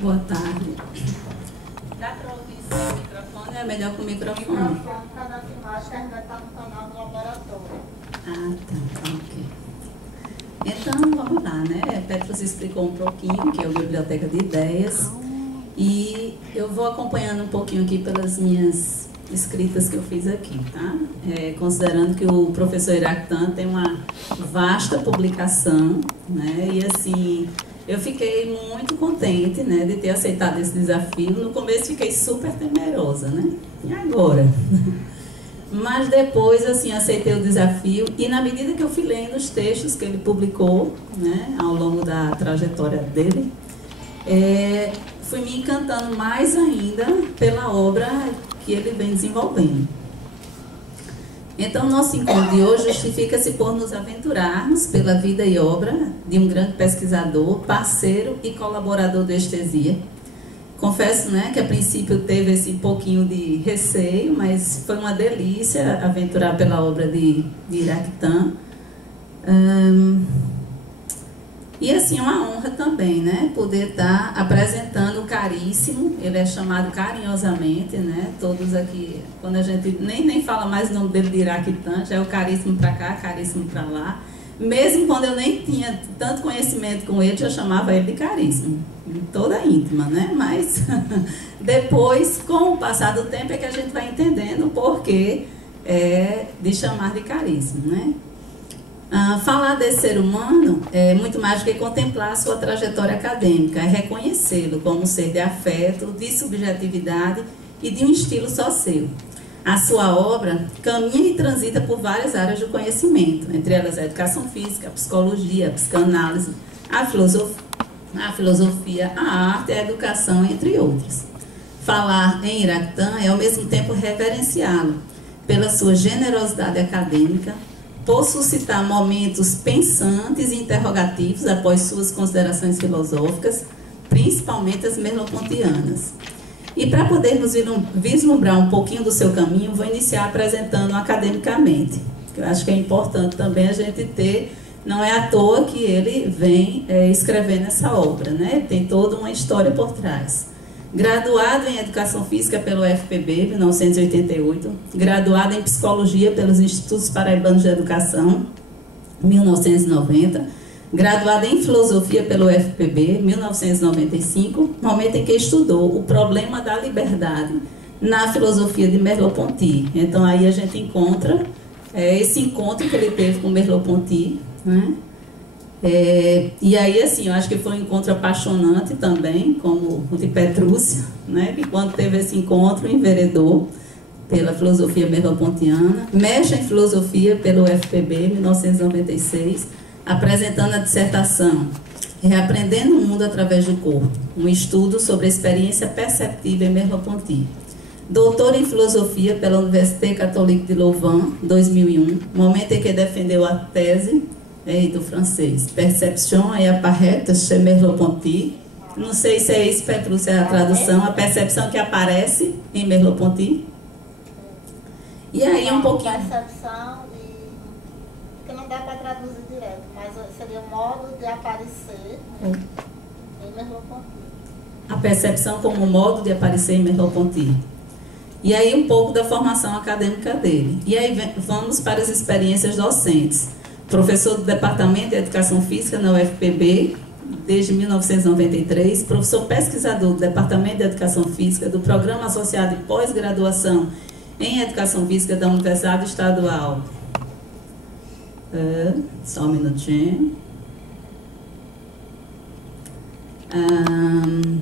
Boa tarde. Dá para ouvir sem o microfone? É melhor com o microfone. O microfone está na filmagem, que a gente vai estar no canal do laboratório. Ah, tá, ok. Então, vamos lá, né? Petros explicou um pouquinho, que é a Biblioteca de Ideias, e eu vou acompanhando um pouquinho aqui pelas minhas escritas que eu fiz aqui, tá? Considerando que o professor Iractan tem uma vasta publicação, né? E assim, eu fiquei muito contente, né, de ter aceitado esse desafio. No começo fiquei super temerosa, né? E agora? Mas depois, assim, aceitei o desafio e na medida que eu fui lendo os textos que ele publicou, né, ao longo da trajetória dele, fui me encantando mais ainda pela obra que ele vem desenvolvendo. Então, nosso encontro de hoje justifica-se por nos aventurarmos pela vida e obra de um grande pesquisador, parceiro e colaborador do Estesia. Confesso, né, que a princípio teve esse pouquinho de receio, mas foi uma delícia aventurar pela obra de Iractan. E assim, uma honra também, né, poder estar apresentando o Caríssimo. Ele é chamado carinhosamente, né, todos aqui, quando a gente nem fala mais o nome dele de Iractan, já é o Caríssimo para cá, Caríssimo para lá. Mesmo quando eu nem tinha tanto conhecimento com ele, eu chamava ele de Caríssimo, toda íntima, né? Mas depois, com o passar do tempo, é que a gente vai entendendo o porquê de chamar de Caríssimo, né? Falar desse ser humano é muito mais do que contemplar a sua trajetória acadêmica, é reconhecê-lo como um ser de afeto, de subjetividade e de um estilo só seu. A sua obra caminha e transita por várias áreas do conhecimento, entre elas a educação física, a psicologia, a psicanálise, a filosofia, a arte, a educação, entre outras. Falar em Iractan é ao mesmo tempo reverenciá-lo pela sua generosidade acadêmica, por suscitar momentos pensantes e interrogativos após suas considerações filosóficas, principalmente as merleau-pontianas. E para podermos vislumbrar um pouquinho do seu caminho, vou iniciar apresentando academicamente. Eu acho que é importante também a gente ter, não é à toa que ele vem escrevendo essa obra, né? Tem toda uma história por trás. Graduado em Educação Física pelo UFPB, 1988, graduado em Psicologia pelos Institutos Paraibanos de Educação, 1990, graduada em Filosofia pelo UFPB, 1995, momento em que estudou o problema da liberdade na filosofia de Merleau-Ponty. Então, aí a gente encontra esse encontro que ele teve com Merleau-Ponty, né? E aí, assim, eu acho que foi um encontro apaixonante também, como o de Petrúcia, né? Que quando teve esse encontro, enveredou pela filosofia merleau-pontiana, mestre em filosofia pelo UFPB, 1996, apresentando a dissertação Reaprendendo o Mundo através do Corpo, um estudo sobre a experiência perceptiva em Merleau-Ponty. Doutor em Filosofia pela Université Catholique de Louvain, 2001, momento em que defendeu a tese do francês Perception et apparaître chez Merleau-Ponty. Não sei se é isso, Petrúcia, é a tradução, a percepção que aparece em Merleau-Ponty. E aí um pouquinho... Percepção que não dá para traduzir direto, mas seria o modo de aparecer em Merleau-Ponty. A percepção como modo de aparecer em Merleau-Ponty. E aí um pouco da formação acadêmica dele. E aí vamos para as experiências docentes. Professor do Departamento de Educação Física na UFPB, desde 1993, professor pesquisador do Departamento de Educação Física do Programa Associado de Pós-Graduação em Educação Física da Universidade Estadual. Só um minutinho.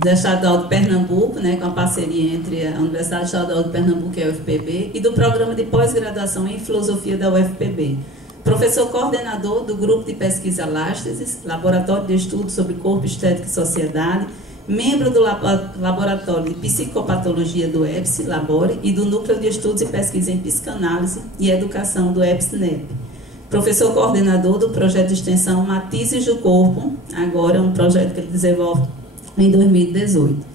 Da Estadual de Pernambuco, né, com a parceria entre a Universidade Estadual de Pernambuco e a UFPB, e do Programa de Pós-Graduação em Filosofia da UFPB. Professor coordenador do Grupo de Pesquisa Lástesis, Laboratório de Estudos sobre Corpo, Estética e Sociedade, membro do Laboratório de Psicopatologia do EPS, Labore, e do Núcleo de Estudos e Pesquisa em Psicanálise e Educação do EPS-NEP. Professor coordenador do projeto de extensão Matizes do Corpo, agora é um projeto que ele desenvolve em 2018.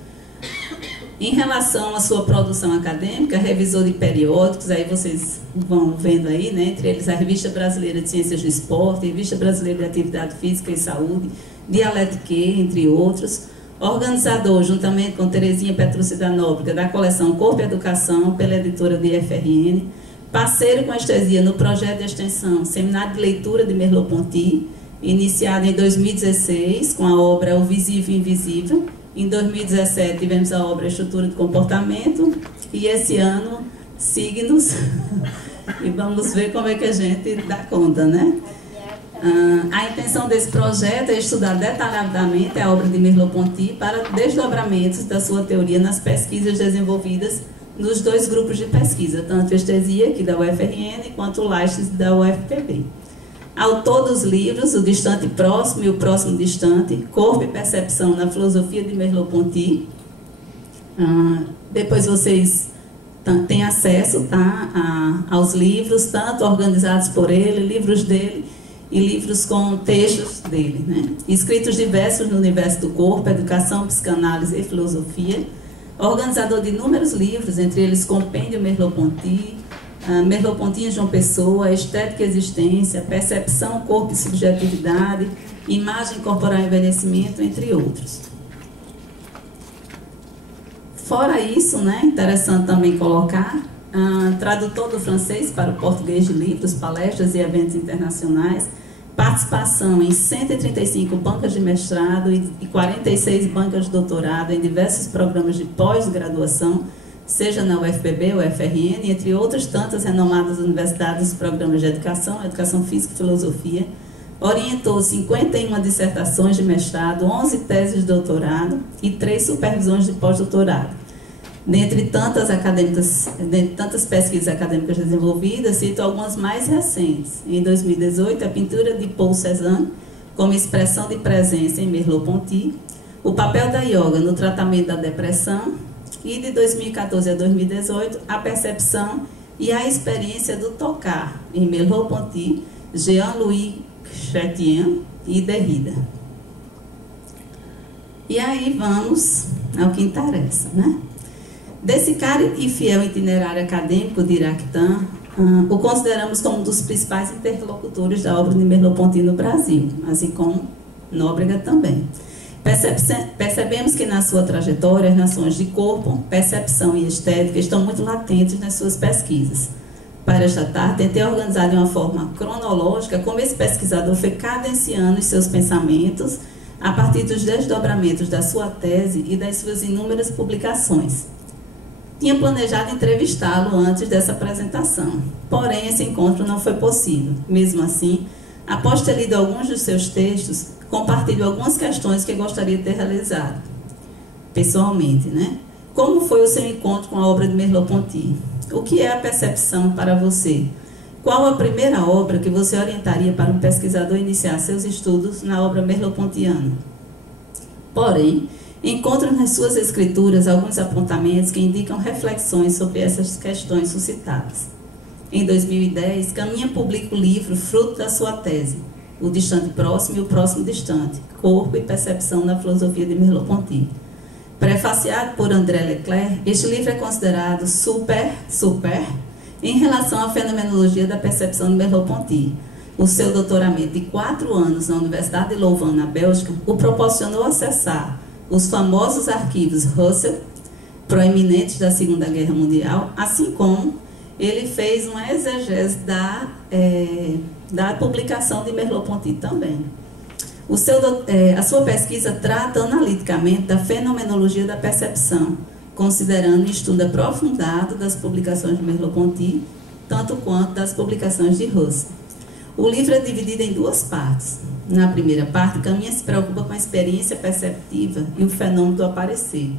Em relação à sua produção acadêmica, revisor de periódicos, aí vocês vão vendo aí, né, entre eles a Revista Brasileira de Ciências do Esporte, Revista Brasileira de Atividade Física e Saúde, Dialétique, entre outros. Organizador, juntamente com Terezinha Petrucci da Nóbrega, da coleção Corpo e Educação, pela editora de FRN. Parceiro com a Estesia no projeto de extensão Seminário de Leitura de Merleau-Ponty, iniciado em 2016 com a obra O Visível e Invisível. Em 2017 tivemos a obra Estrutura de Comportamento e esse ano Signos. E vamos ver como é que a gente dá conta, né? A intenção desse projeto é estudar detalhadamente a obra de Merleau-Ponty para desdobramentos da sua teoria nas pesquisas desenvolvidas nos dois grupos de pesquisa, tanto Estesia, aqui da UFRN, quanto o Lages, da UFPB. Autor dos livros O Distante Próximo e O Próximo Distante, Corpo e Percepção na Filosofia de Merleau-Ponty. Depois vocês têm acesso, tá, aos livros, tanto organizados por ele, livros dele, e livros com textos dele, né? Escritos diversos no universo do corpo, educação, psicanálise e filosofia. Organizador de inúmeros livros, entre eles Compêndio Merleau-Ponty, Merleau-Ponty em João Pessoa, Estética e Existência, Percepção, Corpo e Subjetividade, Imagem Corporal e Envelhecimento, entre outros. Fora isso, né, interessante também colocar, tradutor do francês para o português de livros, palestras e eventos internacionais, participação em 135 bancas de mestrado e 46 bancas de doutorado em diversos programas de pós-graduação, seja na UFPB, UFRN, entre outras tantas renomadas universidades, programas de educação, educação física e filosofia. Orientou 51 dissertações de mestrado, 11 teses de doutorado e 3 supervisões de pós-doutorado. Dentre tantas pesquisas acadêmicas desenvolvidas, cito algumas mais recentes. Em 2018, a pintura de Paul Cézanne como expressão de presença em Merleau-Ponty, o papel da yoga no tratamento da depressão e, de 2014 a 2018, a percepção e a experiência do tocar em Merleau-Ponty, Jean-Louis Chrétien e Derrida. E aí vamos ao que interessa, né? Desse caro e fiel itinerário acadêmico de Iraquitã, o consideramos como um dos principais interlocutores da obra de Merleau-Ponty no Brasil, assim como Nóbrega também. Percebemos que na sua trajetória as noções de corpo, percepção e estética estão muito latentes nas suas pesquisas. Para esta tarde, tentei organizar de uma forma cronológica como esse pesquisador foi cadenciando os seus pensamentos a partir dos desdobramentos da sua tese e das suas inúmeras publicações. Tinha planejado entrevistá-lo antes dessa apresentação, porém esse encontro não foi possível. Mesmo assim, após ter lido alguns dos seus textos, compartilho algumas questões que gostaria de ter realizado pessoalmente, né? Como foi o seu encontro com a obra de Merleau-Ponty? O que é a percepção para você? Qual a primeira obra que você orientaria para um pesquisador iniciar seus estudos na obra merleau-pontiana? Porém, encontro nas suas escrituras alguns apontamentos que indicam reflexões sobre essas questões suscitadas. Em 2010, Caminha publica o livro fruto da sua tese, O Distante Próximo e o Próximo Distante, Corpo e Percepção na Filosofia de Merleau-Ponty. Prefaciado por André Leclerc, este livro é considerado super em relação à fenomenologia da percepção de Merleau-Ponty. O seu doutoramento de 4 anos na Universidade de Louvain, na Bélgica, o proporcionou acessar os famosos arquivos Russell, proeminentes da Segunda Guerra Mundial, assim como ele fez uma exegese da publicação de Merleau-Ponty também. A sua pesquisa trata analiticamente da fenomenologia da percepção, considerando um estudo aprofundado das publicações de Merleau-Ponty, tanto quanto das publicações de Russell. O livro é dividido em 2 partes. Na primeira parte, Caminha se preocupa com a experiência perceptiva e o fenômeno do aparecer.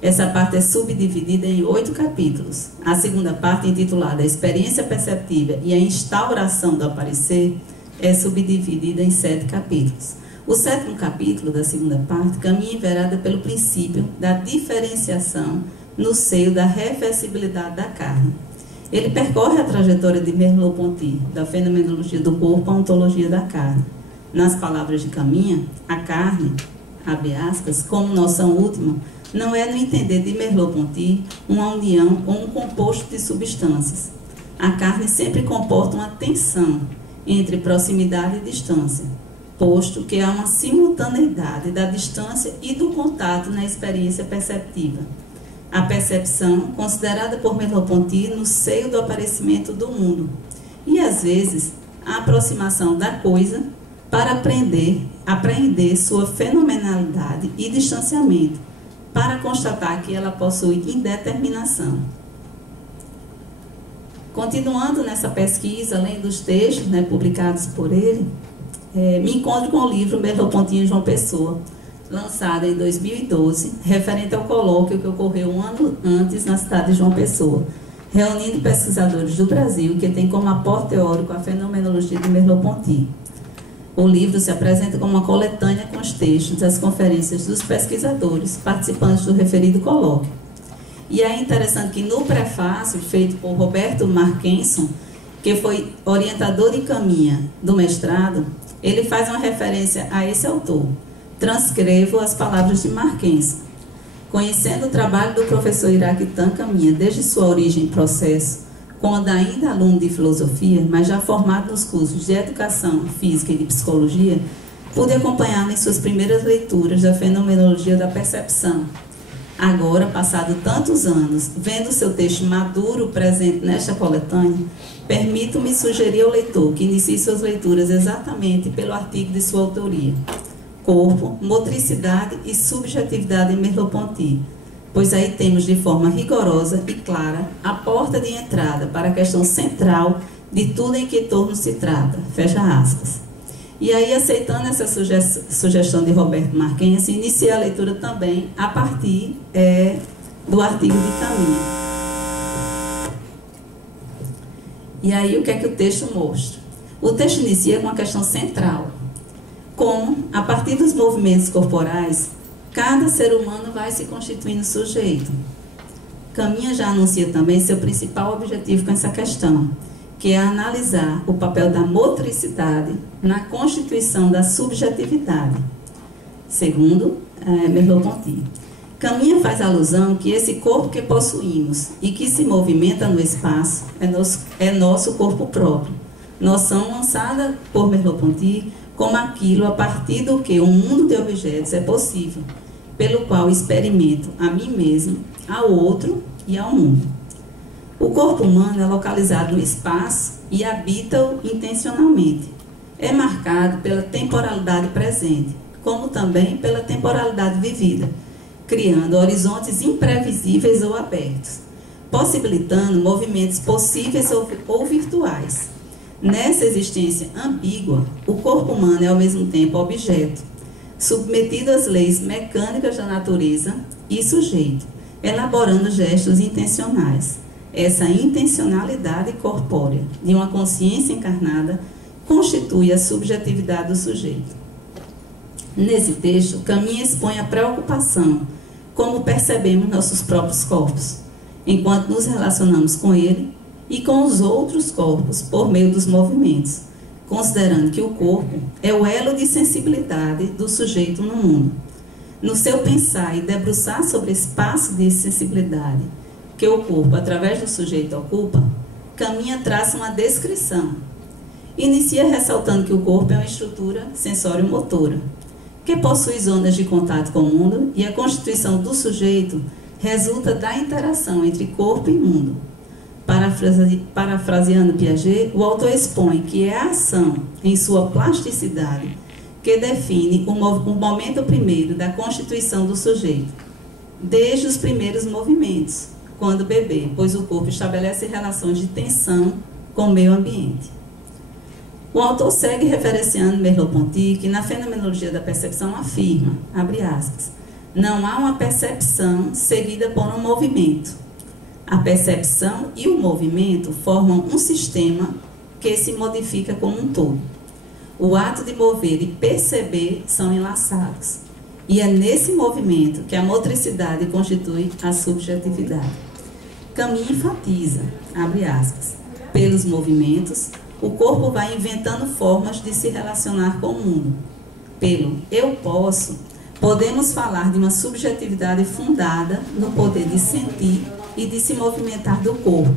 Essa parte é subdividida em 8 capítulos. A segunda parte, intitulada Experiência Perceptiva e a Instauração do Aparecer, é subdividida em 7 capítulos. O 7º capítulo da segunda parte caminha enverada pelo princípio da diferenciação no seio da reversibilidade da carne. Ele percorre a trajetória de Merleau-Ponty, da fenomenologia do corpo à ontologia da carne. Nas palavras de Caminha, a carne, abre aspas, como noção última, não é, no entender de Merleau-Ponty, uma união ou um composto de substâncias. A carne sempre comporta uma tensão entre proximidade e distância. posto que há uma simultaneidade da distância e do contato na experiência perceptiva. A percepção, considerada por Merleau-Ponty no seio do aparecimento do mundo, e às vezes a aproximação da coisa para apreender sua fenomenalidade e distanciamento, para constatar que ela possui indeterminação. Continuando nessa pesquisa, além dos textos publicados por ele, me encontro com o livro Merleau-Ponty em João Pessoa, lançado em 2012, referente ao colóquio que ocorreu um ano antes na cidade de João Pessoa, reunindo pesquisadores do Brasil que tem como aporte teórico a fenomenologia de Merleau-Ponty. O livro se apresenta como uma coletânea com os textos das conferências dos pesquisadores participantes do referido colóquio. E é interessante que no prefácio, feito por Roberto Marquenson, que foi orientador de caminha do mestrado, ele faz uma referência a esse autor. Transcrevo as palavras de Marquenson. Conhecendo o trabalho do professor Iraquitan Caminha desde sua origem e processo, quando ainda aluno de filosofia, mas já formado nos cursos de educação física e de psicologia, pude acompanhá-lo em suas primeiras leituras da fenomenologia da percepção. Agora, passado tantos anos, vendo seu texto maduro presente nesta coletânea, permito-me sugerir ao leitor que inicie suas leituras exatamente pelo artigo de sua autoria, Corpo, Motricidade e Subjetividade em Merleau-Ponty, pois aí temos de forma rigorosa e clara a porta de entrada para a questão central de tudo em que torno se trata, fecha aspas. E aí, aceitando essa sugestão de Roberto Marquenson, iniciei a leitura também a partir do artigo de Caminha. E aí, o que é que o texto mostra? O texto inicia com uma questão central, como, a partir dos movimentos corporais, cada ser humano vai se constituindo sujeito. Caminha já anuncia também seu principal objetivo com essa questão, que é analisar o papel da motricidade na constituição da subjetividade. Segundo Merleau-Ponty, Caminha faz alusão que esse corpo que possuímos e que se movimenta no espaço é nosso corpo próprio, noção lançada por Merleau-Ponty como aquilo a partir do que um mundo de objetos é possível, pelo qual experimento a mim mesmo, ao outro e ao mundo. O corpo humano é localizado no espaço e habita-o intencionalmente. É marcado pela temporalidade presente, como também pela temporalidade vivida, criando horizontes imprevisíveis ou abertos, possibilitando movimentos possíveis ou virtuais. Nessa existência ambígua, o corpo humano é ao mesmo tempo objeto, submetido às leis mecânicas da natureza e sujeito, elaborando gestos intencionais. Essa intencionalidade corpórea de uma consciência encarnada constitui a subjetividade do sujeito. Nesse texto, Caminha expõe a preocupação, como percebemos nossos próprios corpos, enquanto nos relacionamos com ele e com os outros corpos por meio dos movimentos, considerando que o corpo é o elo de sensibilidade do sujeito no mundo. No seu pensar e debruçar sobre o espaço de sensibilidade que o corpo, através do sujeito, ocupa, Caminha traça uma descrição. Inicia ressaltando que o corpo é uma estrutura sensório-motora, que possui zonas de contato com o mundo, e a constituição do sujeito resulta da interação entre corpo e mundo. Parafraseando Piaget, o autor expõe que é a ação, em sua plasticidade, que define o momento primeiro da constituição do sujeito, desde os primeiros movimentos, quando bebê, pois o corpo estabelece relações de tensão com o meio ambiente. O autor segue referenciando Merleau-Ponty, que na fenomenologia da percepção afirma, abre aspas, não há uma percepção seguida por um movimento. A percepção e o movimento formam um sistema que se modifica como um todo. O ato de mover e perceber são enlaçados. E é nesse movimento que a motricidade constitui a subjetividade. Caminha enfatiza, abre aspas, pelos movimentos, o corpo vai inventando formas de se relacionar com o mundo. Pelo eu posso, podemos falar de uma subjetividade fundada no poder de sentir e de se movimentar do corpo,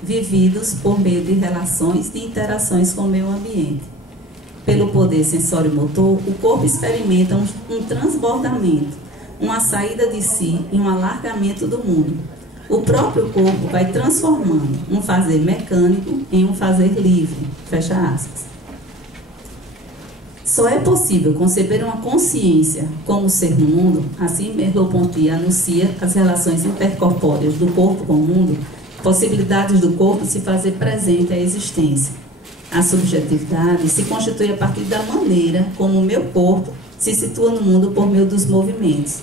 vividos por meio de relações de interações com o meio ambiente. pelo poder sensório-motor, o corpo experimenta um transbordamento, uma saída de si e um alargamento do mundo. O próprio corpo vai transformando um fazer mecânico em um fazer livre. Fecha aspas. Só é possível conceber uma consciência como ser no mundo, assim Merleau-Ponty anuncia as relações intercorpóreas do corpo com o mundo, possibilidades do corpo se fazer presente à existência. A subjetividade se constitui a partir da maneira como o meu corpo se situa no mundo por meio dos movimentos.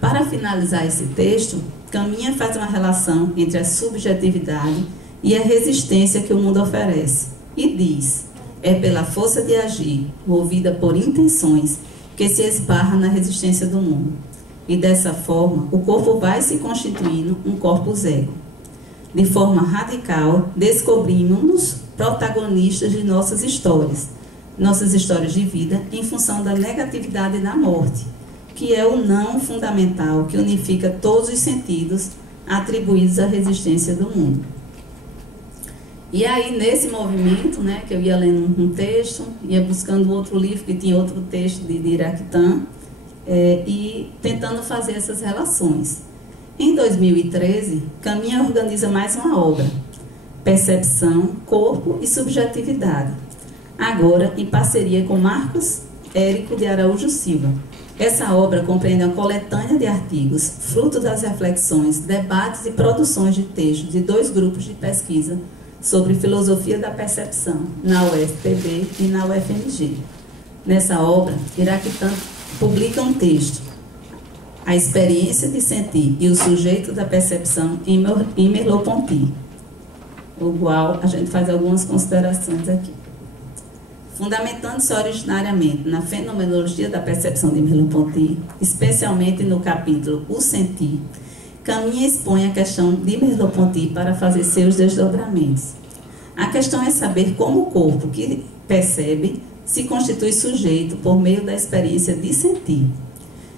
Para finalizar esse texto, Caminha faz uma relação entre a subjetividade e a resistência que o mundo oferece e diz: é pela força de agir, movida por intenções, que se esbarra na resistência do mundo. E dessa forma, o corpo vai se constituindo um corpus ego. De forma radical, descobrimos-nos protagonistas de nossas histórias de vida, em função da negatividade da morte, que é o não fundamental que unifica todos os sentidos atribuídos à resistência do mundo. E aí, nesse movimento, né, que eu ia lendo um texto, ia buscando outro livro que tinha outro texto de Dirakhtar, e tentando fazer essas relações. Em 2013, Caminha organiza mais uma obra, Percepção, Corpo e Subjetividade, agora em parceria com Marcos Érico de Araújo Silva. Essa obra compreende uma coletânea de artigos, fruto das reflexões, debates e produções de textos de 2 grupos de pesquisa sobre filosofia da percepção, na UFPB e na UFMG. Nessa obra, Dirakhtar publica um texto, A Experiência de Sentir e o Sujeito da Percepção em Merleau-Ponty, o qual a gente faz algumas considerações aqui. Fundamentando-se originariamente na fenomenologia da percepção de Merleau-Ponty, especialmente no capítulo O Sentir, Caminha expõe a questão de Merleau-Ponty para fazer seus desdobramentos. A questão é saber como o corpo que percebe se constitui sujeito por meio da experiência de sentir.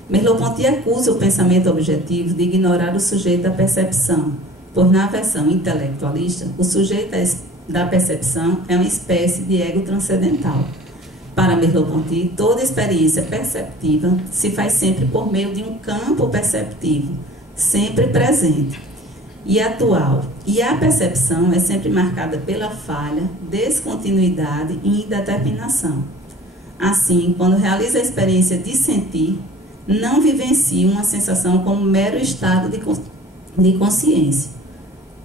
Merleau-Ponty acusa o pensamento objetivo de ignorar o sujeito da percepção, pois na versão intelectualista, o sujeito da percepção é uma espécie de ego transcendental. Para Merleau-Ponty, toda experiência perceptiva se faz sempre por meio de um campo perceptivo, sempre presente e atual. E a percepção é sempre marcada pela falha, descontinuidade e indeterminação. Assim, quando realiza a experiência de sentir, não vivencia uma sensação como mero estado de consciência.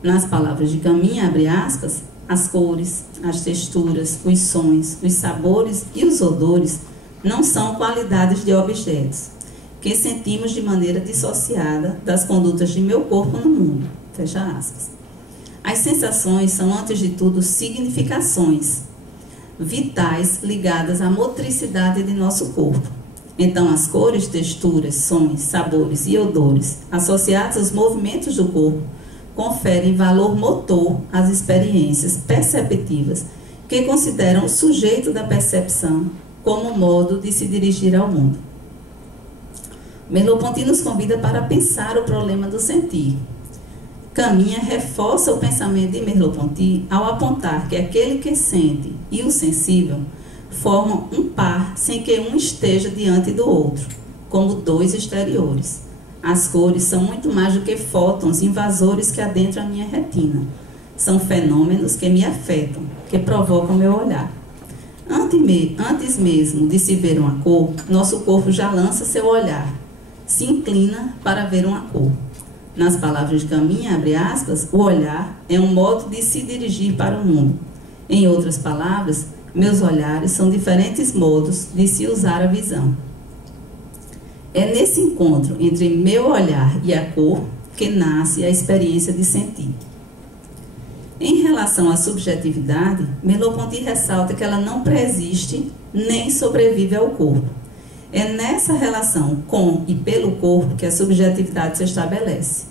Nas palavras de Caminha, abre aspas, as cores, as texturas, os sons, os sabores e os odores não são qualidades de objetos que sentimos de maneira dissociada das condutas de meu corpo no mundo. Fecha aspas. As sensações são, antes de tudo, significações vitais ligadas à motricidade de nosso corpo. Então, as cores, texturas, sons, sabores e odores associados aos movimentos do corpo conferem valor motor às experiências perceptivas que consideram o sujeito da percepção como modo de se dirigir ao mundo. Merleau-Ponty nos convida para pensar o problema do sentir. Caminha reforça o pensamento de Merleau-Ponty ao apontar que aquele que sente e o sensível formam um par sem que um esteja diante do outro, como 2 exteriores. As cores são muito mais do que fótons invasores que adentram a minha retina. São fenômenos que me afetam, que provocam meu olhar. Antes mesmo de se ver uma cor, nosso corpo já lança seu olhar, se inclina para ver uma cor. Nas palavras de Caminha, abre aspas, o olhar é um modo de se dirigir para o mundo. Em outras palavras, meus olhares são diferentes modos de se usar a visão. É nesse encontro entre meu olhar e a cor que nasce a experiência de sentir. Em relação à subjetividade, Merleau-Ponty ressalta que ela não preexiste nem sobrevive ao corpo. É nessa relação com e pelo corpo que a subjetividade se estabelece.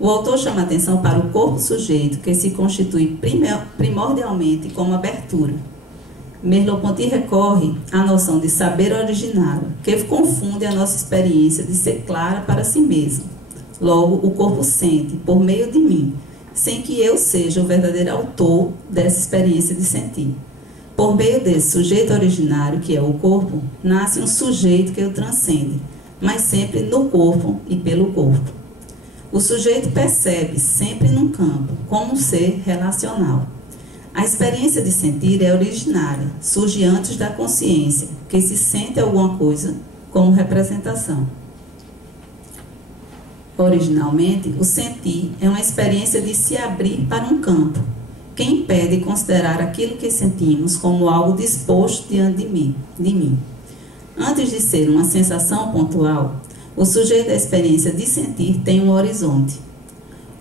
O autor chama atenção para o corpo sujeito, que se constitui primordialmente como abertura. Merleau-Ponty recorre à noção de saber originário, que confunde a nossa experiência de ser clara para si mesmo. Logo, o corpo sente, por meio de mim, sem que eu seja o verdadeiro autor dessa experiência de sentir. Por meio desse sujeito originário, que é o corpo, nasce um sujeito que o transcende, mas sempre no corpo e pelo corpo. O sujeito percebe sempre num campo, como um ser relacional. A experiência de sentir é originária, surge antes da consciência, que se sente alguma coisa como representação. Originalmente, o sentir é uma experiência de se abrir para um campo, que impede considerar aquilo que sentimos como algo disposto diante de mim. Antes de ser uma sensação pontual, o sujeito da experiência de sentir tem um horizonte.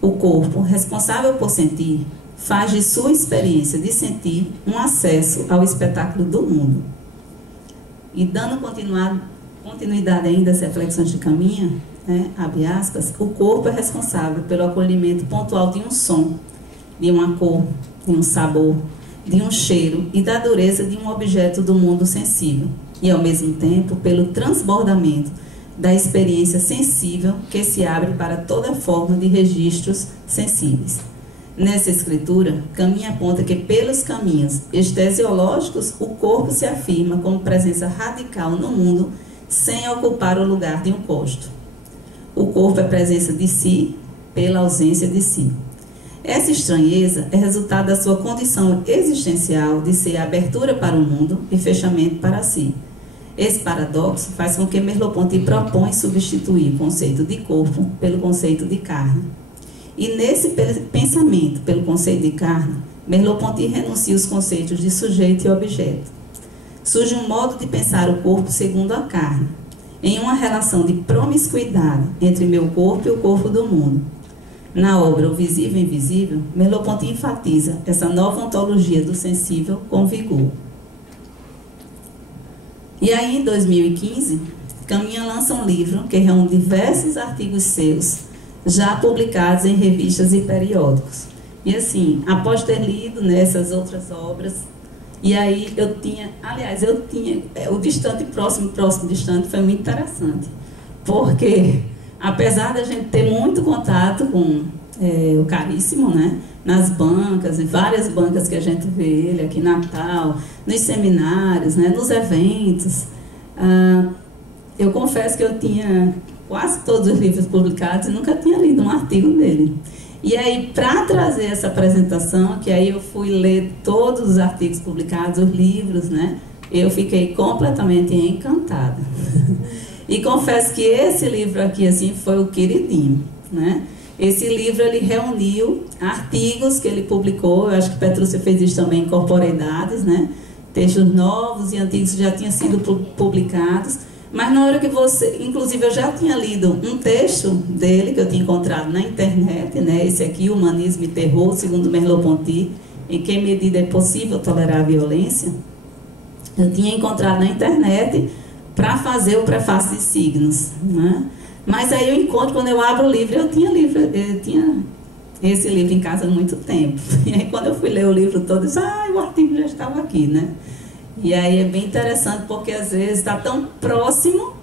O corpo, responsável por sentir, faz de sua experiência de sentir um acesso ao espetáculo do mundo. E dando continuidade ainda às reflexões de Caminha, abre aspas, o corpo é responsável pelo acolhimento pontual de um som, de uma cor, de um sabor, de um cheiro e da dureza de um objeto do mundo sensível, e ao mesmo tempo pelo transbordamento da experiência sensível que se abre para toda forma de registros sensíveis. Nessa escritura, Caminha aponta que pelos caminhos estesiológicos o corpo se afirma como presença radical no mundo sem ocupar o lugar de um posto. O corpo é presença de si pela ausência de si. Essa estranheza é resultado da sua condição existencial de ser abertura para o mundo e fechamento para si. Esse paradoxo faz com que Merleau-Ponty propõe substituir o conceito de corpo pelo conceito de carne. E nesse pensamento pelo conceito de carne, Merleau-Ponty renuncia os conceitos de sujeito e objeto. Surge um modo de pensar o corpo segundo a carne, em uma relação de promiscuidade entre meu corpo e o corpo do mundo. Na obra O Visível e Invisível, Merleau-Ponty enfatiza essa nova ontologia do sensível com vigor. E aí, em 2015, Caminha lança um livro que reúne diversos artigos seus, já publicados em revistas e periódicos. E assim, após ter lido nessas outras obras, e aí eu tinha, o distante, próximo, distante, foi muito interessante. Porque, apesar da gente ter muito contato com o Caríssimo, né? Nas bancas, em várias bancas que a gente vê ele aqui em Natal, nos seminários, né? Nos eventos, eu confesso que eu tinha quase todos os livros publicados e nunca tinha lido um artigo dele. E aí, para trazer essa apresentação, que aí eu fui ler todos os artigos publicados, os livros, né? Eu fiquei completamente encantada. E confesso que esse livro aqui, assim, foi o queridinho, né? Esse livro, ele reuniu artigos que ele publicou, eu acho que Petrúcia fez isso também em Corporeidades, né? Textos novos e antigos que já tinham sido publicados. Mas na hora que inclusive eu já tinha lido um texto dele que eu tinha encontrado na internet, né? Esse aqui, Humanismo e Terror, segundo Merleau-Ponty, em que medida é possível tolerar a violência. Eu tinha encontrado na internet para fazer o prefácio de signos, né? Mas aí eu encontro, quando eu abro o livro, eu tinha esse livro em casa há muito tempo. E aí quando eu fui ler o livro todo, eu disse, o artigo já estava aqui, né? E aí é bem interessante, porque às vezes está tão próximo,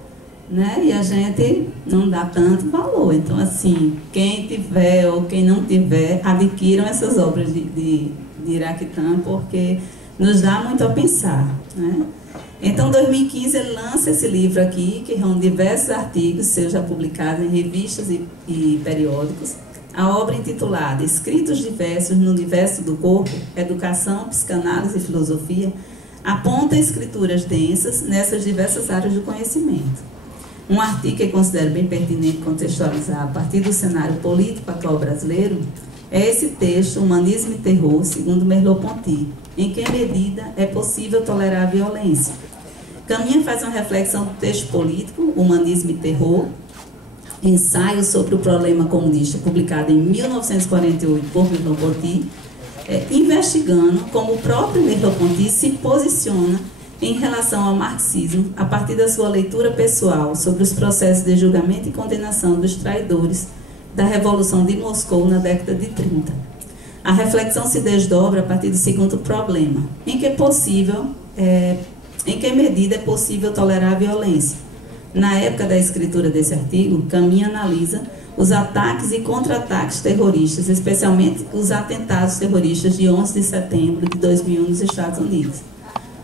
né? E a gente não dá tanto valor. Então, assim, quem tiver ou quem não tiver, adquiram essas obras de Iraquitã, porque nos dá muito a pensar, né? Então, em 2015, ele lança esse livro aqui, que reúne diversos artigos, seus já publicados em revistas e periódicos. A obra intitulada Escritos Diversos no Universo do Corpo, Educação, Psicanálise e Filosofia, aponta escrituras densas nessas diversas áreas do conhecimento. Um artigo que eu considero bem pertinente contextualizar a partir do cenário político atual brasileiro é esse texto, Humanismo e Terror, segundo Merleau-Ponty, em que medida é possível tolerar a violência. Caminha faz uma reflexão do texto político, Humanismo e Terror, ensaio sobre o problema comunista, publicado em 1948 por Merleau-Ponty, investigando como o próprio Merleau-Ponty se posiciona em relação ao marxismo a partir da sua leitura pessoal sobre os processos de julgamento e condenação dos traidores da Revolução de Moscou na década de 30. A reflexão se desdobra a partir do segundo problema, em que medida é possível tolerar a violência. Na época da escritura desse artigo, Caminha analisa os ataques e contra-ataques terroristas, especialmente os atentados terroristas de 11 de setembro de 2001 nos Estados Unidos.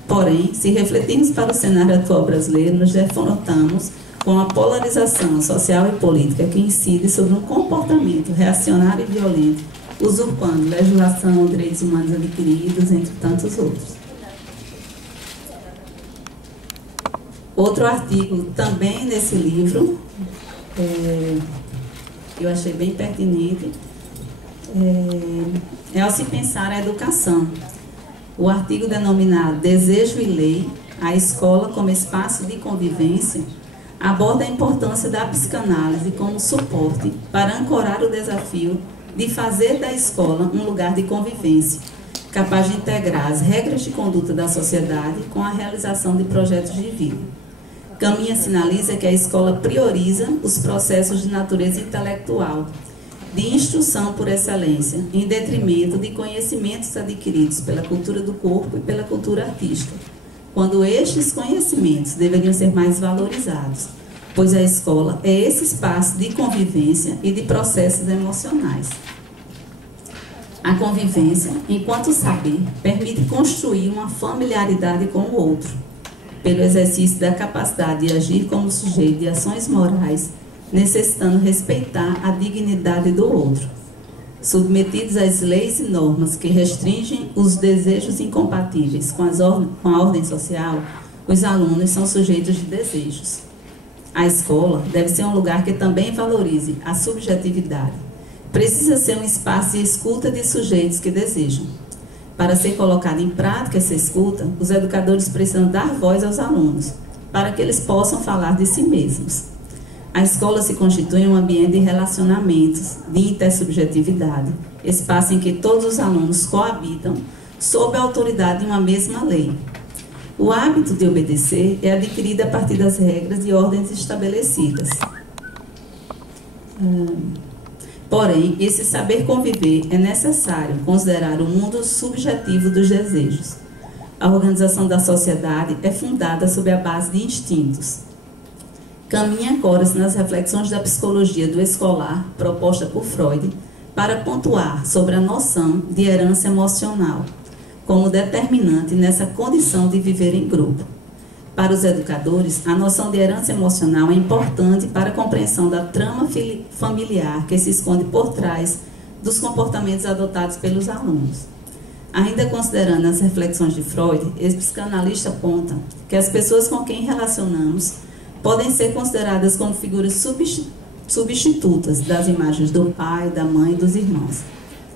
Porém, se refletirmos para o cenário atual brasileiro, nos defrontamos com a polarização social e política que incide sobre um comportamento reacionário e violento, usurpando legislação, direitos humanos adquiridos, entre tantos outros. Outro artigo também nesse livro, que eu achei bem pertinente, ao se pensar a educação. O artigo denominado Desejo e Lei, a escola como espaço de convivência, aborda a importância da psicanálise como suporte para ancorar o desafio de fazer da escola um lugar de convivência, capaz de integrar as regras de conduta da sociedade com a realização de projetos de vida. Caminha sinaliza que a escola prioriza os processos de natureza intelectual, de instrução por excelência, em detrimento de conhecimentos adquiridos pela cultura do corpo e pela cultura artística, quando estes conhecimentos deveriam ser mais valorizados, pois a escola é esse espaço de convivência e de processos emocionais. A convivência, enquanto saber, permite construir uma familiaridade com o outro, pelo exercício da capacidade de agir como sujeito de ações morais, necessitando respeitar a dignidade do outro. Submetidos às leis e normas que restringem os desejos incompatíveis com a ordem social, os alunos são sujeitos de desejos. A escola deve ser um lugar que também valorize a subjetividade. Precisa ser um espaço de escuta de sujeitos que desejam. Para ser colocada em prática essa escuta, os educadores precisam dar voz aos alunos, para que eles possam falar de si mesmos. A escola se constitui um ambiente de relacionamentos, de intersubjetividade, espaço em que todos os alunos coabitam sob a autoridade de uma mesma lei. O hábito de obedecer é adquirido a partir das regras e ordens estabelecidas. Porém, esse saber conviver é necessário considerar o mundo subjetivo dos desejos. A organização da sociedade é fundada sobre a base de instintos. Caminha agora nas reflexões da psicologia do escolar, proposta por Freud, para pontuar sobre a noção de herança emocional, como determinante nessa condição de viver em grupo. Para os educadores, a noção de herança emocional é importante para a compreensão da trama familiar que se esconde por trás dos comportamentos adotados pelos alunos. Ainda considerando as reflexões de Freud, esse psicanalista aponta que as pessoas com quem relacionamos podem ser consideradas como figuras substitutas das imagens do pai, da mãe e dos irmãos.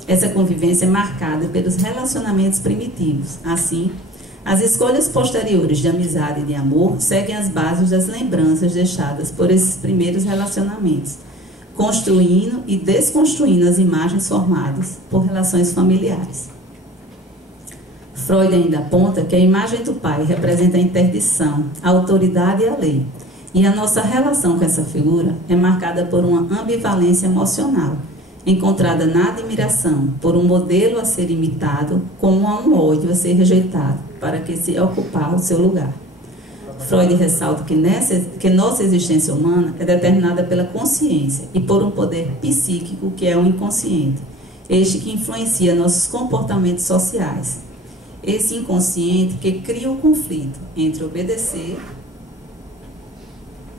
Essa convivência é marcada pelos relacionamentos primitivos. Assim, as escolhas posteriores de amizade e de amor seguem as bases das lembranças deixadas por esses primeiros relacionamentos, construindo e desconstruindo as imagens formadas por relações familiares. Freud ainda aponta que a imagem do pai representa a interdição, a autoridade e a lei, e a nossa relação com essa figura é marcada por uma ambivalência emocional, encontrada na admiração por um modelo a ser imitado, como a um ódio a ser rejeitado, para que se ocupar o seu lugar. Freud ressalta que nossa existência humana é determinada pela consciência e por um poder psíquico que é o inconsciente, este que influencia nossos comportamentos sociais. Esse inconsciente que cria o conflito entre obedecer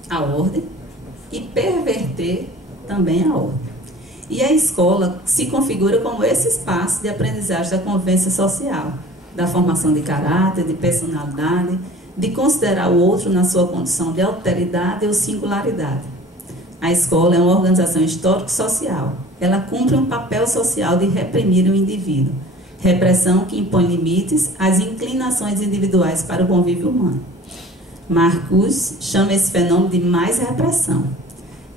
a ordem e perverter também a ordem. E a escola se configura como esse espaço de aprendizagem da convivência social, da formação de caráter, de personalidade, de considerar o outro na sua condição de alteridade ou singularidade. A escola é uma organização histórico-social. Ela cumpre um papel social de reprimir o indivíduo, repressão que impõe limites às inclinações individuais para o convívio humano. Marcuse chama esse fenômeno de mais repressão.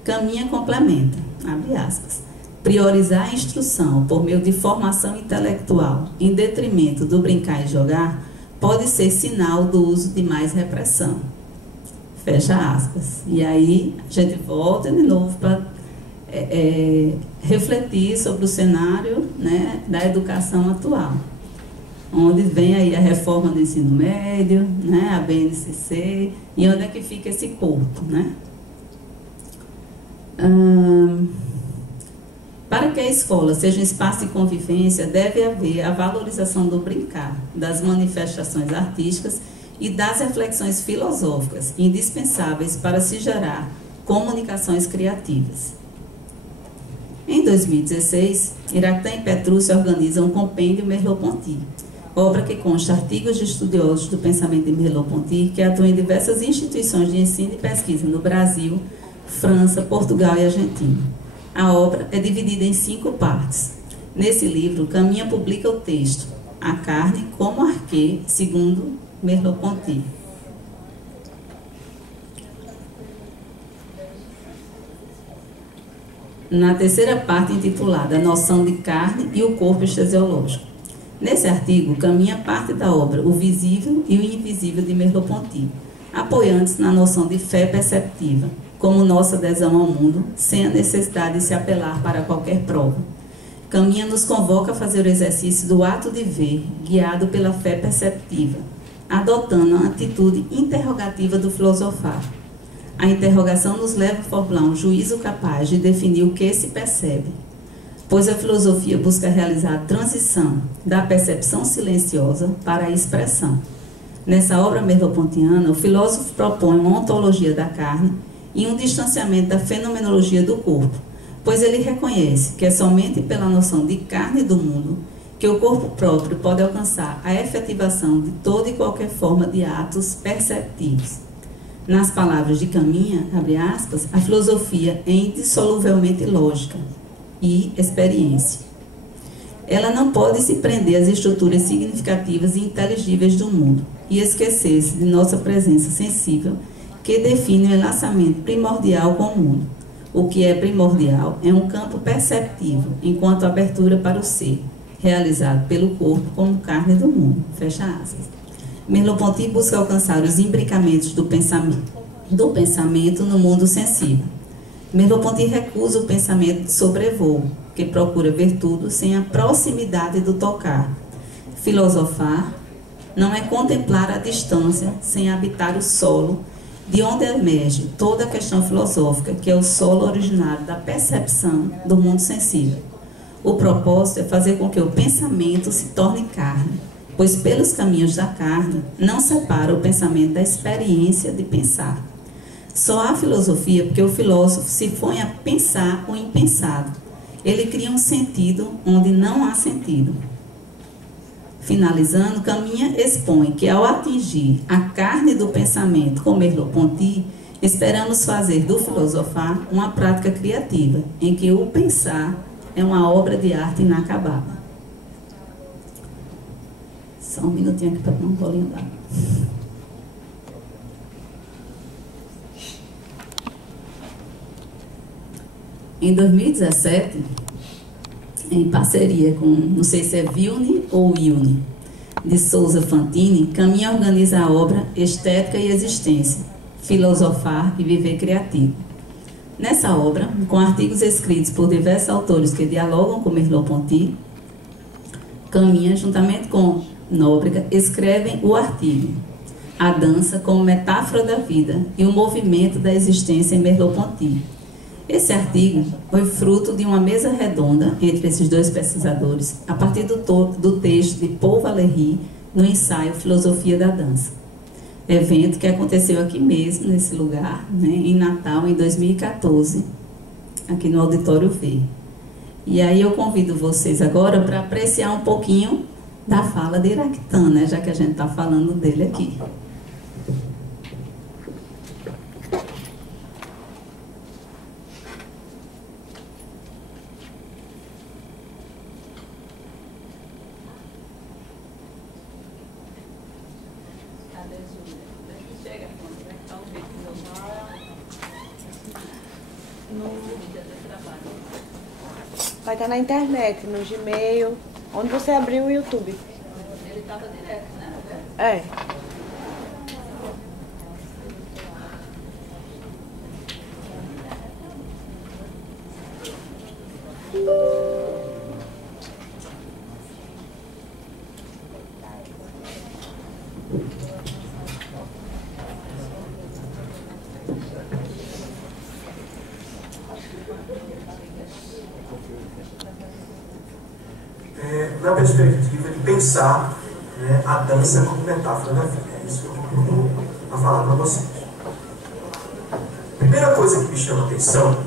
Caminha complementa, abre aspas, priorizar a instrução por meio de formação intelectual em detrimento do brincar e jogar pode ser sinal do uso de mais repressão. Fecha aspas. E aí a gente volta de novo para refletir sobre o cenário, né, da educação atual, onde vem aí a reforma do ensino médio, né, a BNCC, e onde é que fica esse corpo, né? Para Para que a escola seja um espaço de convivência, deve haver a valorização do brincar, das manifestações artísticas e das reflexões filosóficas, indispensáveis para se gerar comunicações criativas. Em 2016, Iraquitã e Petrucci organizam um compêndio Merleau-Ponty, obra que consta artigos de estudiosos do pensamento de Merleau-Ponty que atuam em diversas instituições de ensino e pesquisa no Brasil, França, Portugal e Argentina. A obra é dividida em 5 partes. Nesse livro, Caminha publica o texto A Carne como Arquê, segundo Merleau-Ponty. Na terceira parte, intitulada A Noção de Carne e o Corpo Estesiológico. Nesse artigo, Caminha parte da obra O Visível e o Invisível de Merleau-Ponty, apoiando-se na noção de fé perceptiva, como nossa adesão ao mundo, sem a necessidade de se apelar para qualquer prova. Caminha nos convoca a fazer o exercício do ato de ver, guiado pela fé perceptiva, adotando a atitude interrogativa do filosofar. A interrogação nos leva a formular um juízo capaz de definir o que se percebe, pois a filosofia busca realizar a transição da percepção silenciosa para a expressão. Nessa obra merleau-pontiana, o filósofo propõe uma ontologia da carne e um distanciamento da fenomenologia do corpo, pois ele reconhece que é somente pela noção de carne do mundo que o corpo próprio pode alcançar a efetivação de toda e qualquer forma de atos perceptivos. Nas palavras de Caminha, abre aspas, a filosofia é indissoluvelmente lógica e experiência. Ela não pode se prender às estruturas significativas e inteligíveis do mundo e esquecer-se de nossa presença sensível que define o enlaçamento primordial com o mundo. O que é primordial é um campo perceptivo, enquanto abertura para o ser, realizado pelo corpo como carne do mundo. Fecha aspas. Merleau-Ponty busca alcançar os imbricamentos do pensamento no mundo sensível. Merleau-Ponty recusa o pensamento de sobrevoo, que procura ver tudo sem a proximidade do tocar. Filosofar não é contemplar a distância sem habitar o solo, de onde emerge toda a questão filosófica, que é o solo originário da percepção do mundo sensível. O propósito é fazer com que o pensamento se torne carne, pois pelos caminhos da carne não separa o pensamento da experiência de pensar. Só há filosofia porque o filósofo se põe a pensar o impensado. Ele cria um sentido onde não há sentido. Finalizando, Caminha expõe que ao atingir a carne do pensamento com Merleau-Ponty, esperamos fazer do filosofar uma prática criativa, em que o pensar é uma obra de arte inacabável. Só um minutinho aqui para tomar um bolinho d'água. Em 2017, em parceria com, não sei se é Vilne ou Wilne, de Souza Fantini, Caminha organiza a obra Estética e Existência, Filosofar e Viver Criativo. Nessa obra, com artigos escritos por diversos autores que dialogam com Merleau-Ponty, Caminha, juntamente com Nóbrega, escrevem o artigo A Dança como Metáfora da Vida e o Movimento da Existência em Merleau-Ponty. Esse artigo foi fruto de uma mesa redonda entre esses dois pesquisadores, a partir do texto de Paul Valéry, no ensaio Filosofia da Dança. Evento que aconteceu aqui mesmo, nesse lugar, né, em Natal, em 2014, aqui no Auditório V. E aí eu convido vocês agora para apreciar um pouquinho da fala de Iraquitã, né, já que a gente está falando dele aqui. Vai estar na internet, no Gmail, onde você abrir o YouTube. Ele estava direto, né? É. Na perspectiva de pensar, né, a dança como metáfora da vida. É isso que eu procuro a falar para vocês. Primeira coisa que me chama a atenção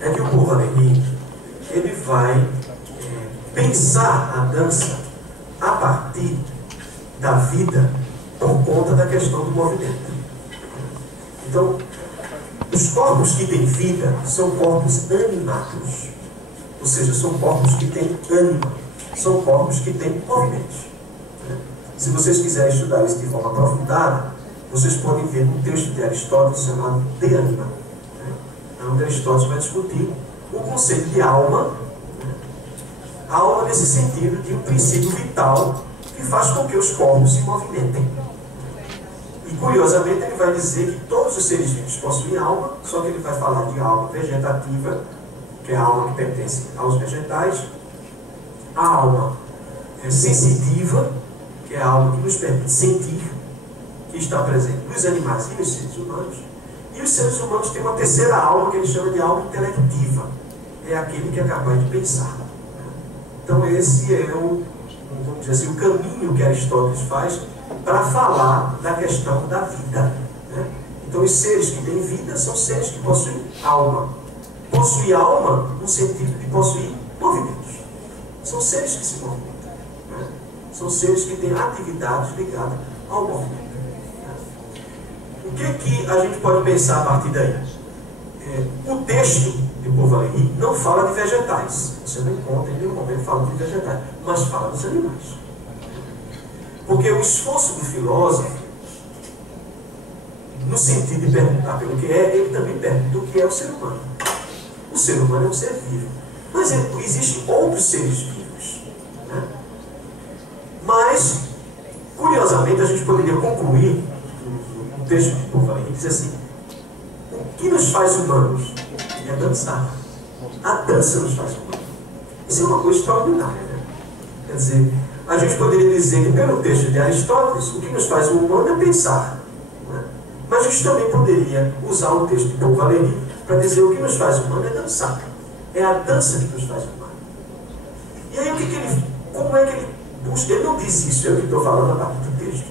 é que o Paul Valéry, ele vai pensar a dança a partir da vida por conta da questão do movimento. Então, os corpos que têm vida são corpos animados, ou seja, são corpos que têm ânima, são corpos que têm movimentos. Se vocês quiserem estudar isso de forma aprofundada, vocês podem ver um texto de Aristóteles chamado De Anima, onde Aristóteles vai discutir o conceito de alma, alma nesse sentido de um princípio vital que faz com que os corpos se movimentem. E curiosamente ele vai dizer que todos os seres vivos possuem alma, só que ele vai falar de alma vegetativa, que é a alma que pertence aos vegetais, a alma sensitiva, que é a alma que nos permite sentir, que está presente nos animais e nos seres humanos. E os seres humanos têm uma terceira alma, que ele chama de alma intelectiva. É aquele que é capaz de pensar. Então esse é vamos dizer assim, o caminho que Aristóteles faz para falar da questão da vida. Então os seres que têm vida são seres que possuem alma. Possuir alma no sentido de possuir movimentos. São seres que se movimentam. São seres que têm atividades ligadas ao movimento. O que a gente pode pensar a partir daí? O texto de Paul Valéry não fala de vegetais. Você não encontra em nenhum momento falando de vegetais, mas fala dos animais. Porque o esforço do filósofo, no sentido de perguntar pelo que é, ele também pergunta o que é o ser humano. O ser humano é um ser vivo. Mas existem outros seres vivos. Mas, curiosamente, a gente poderia concluir um texto de Paul Valéry, diz assim: o que nos faz humanos é dançar. A dança nos faz humanos. Isso é uma coisa extraordinária. Quer dizer, a gente poderia dizer que pelo texto de Aristóteles, o que nos faz humano é pensar. Mas a gente também poderia usar o texto de Paul Valéry para dizer o que nos faz humano é dançar. É a dança que nos faz humano. E aí como é que ele busca? Ele não diz isso, eu que estou falando a partir do texto.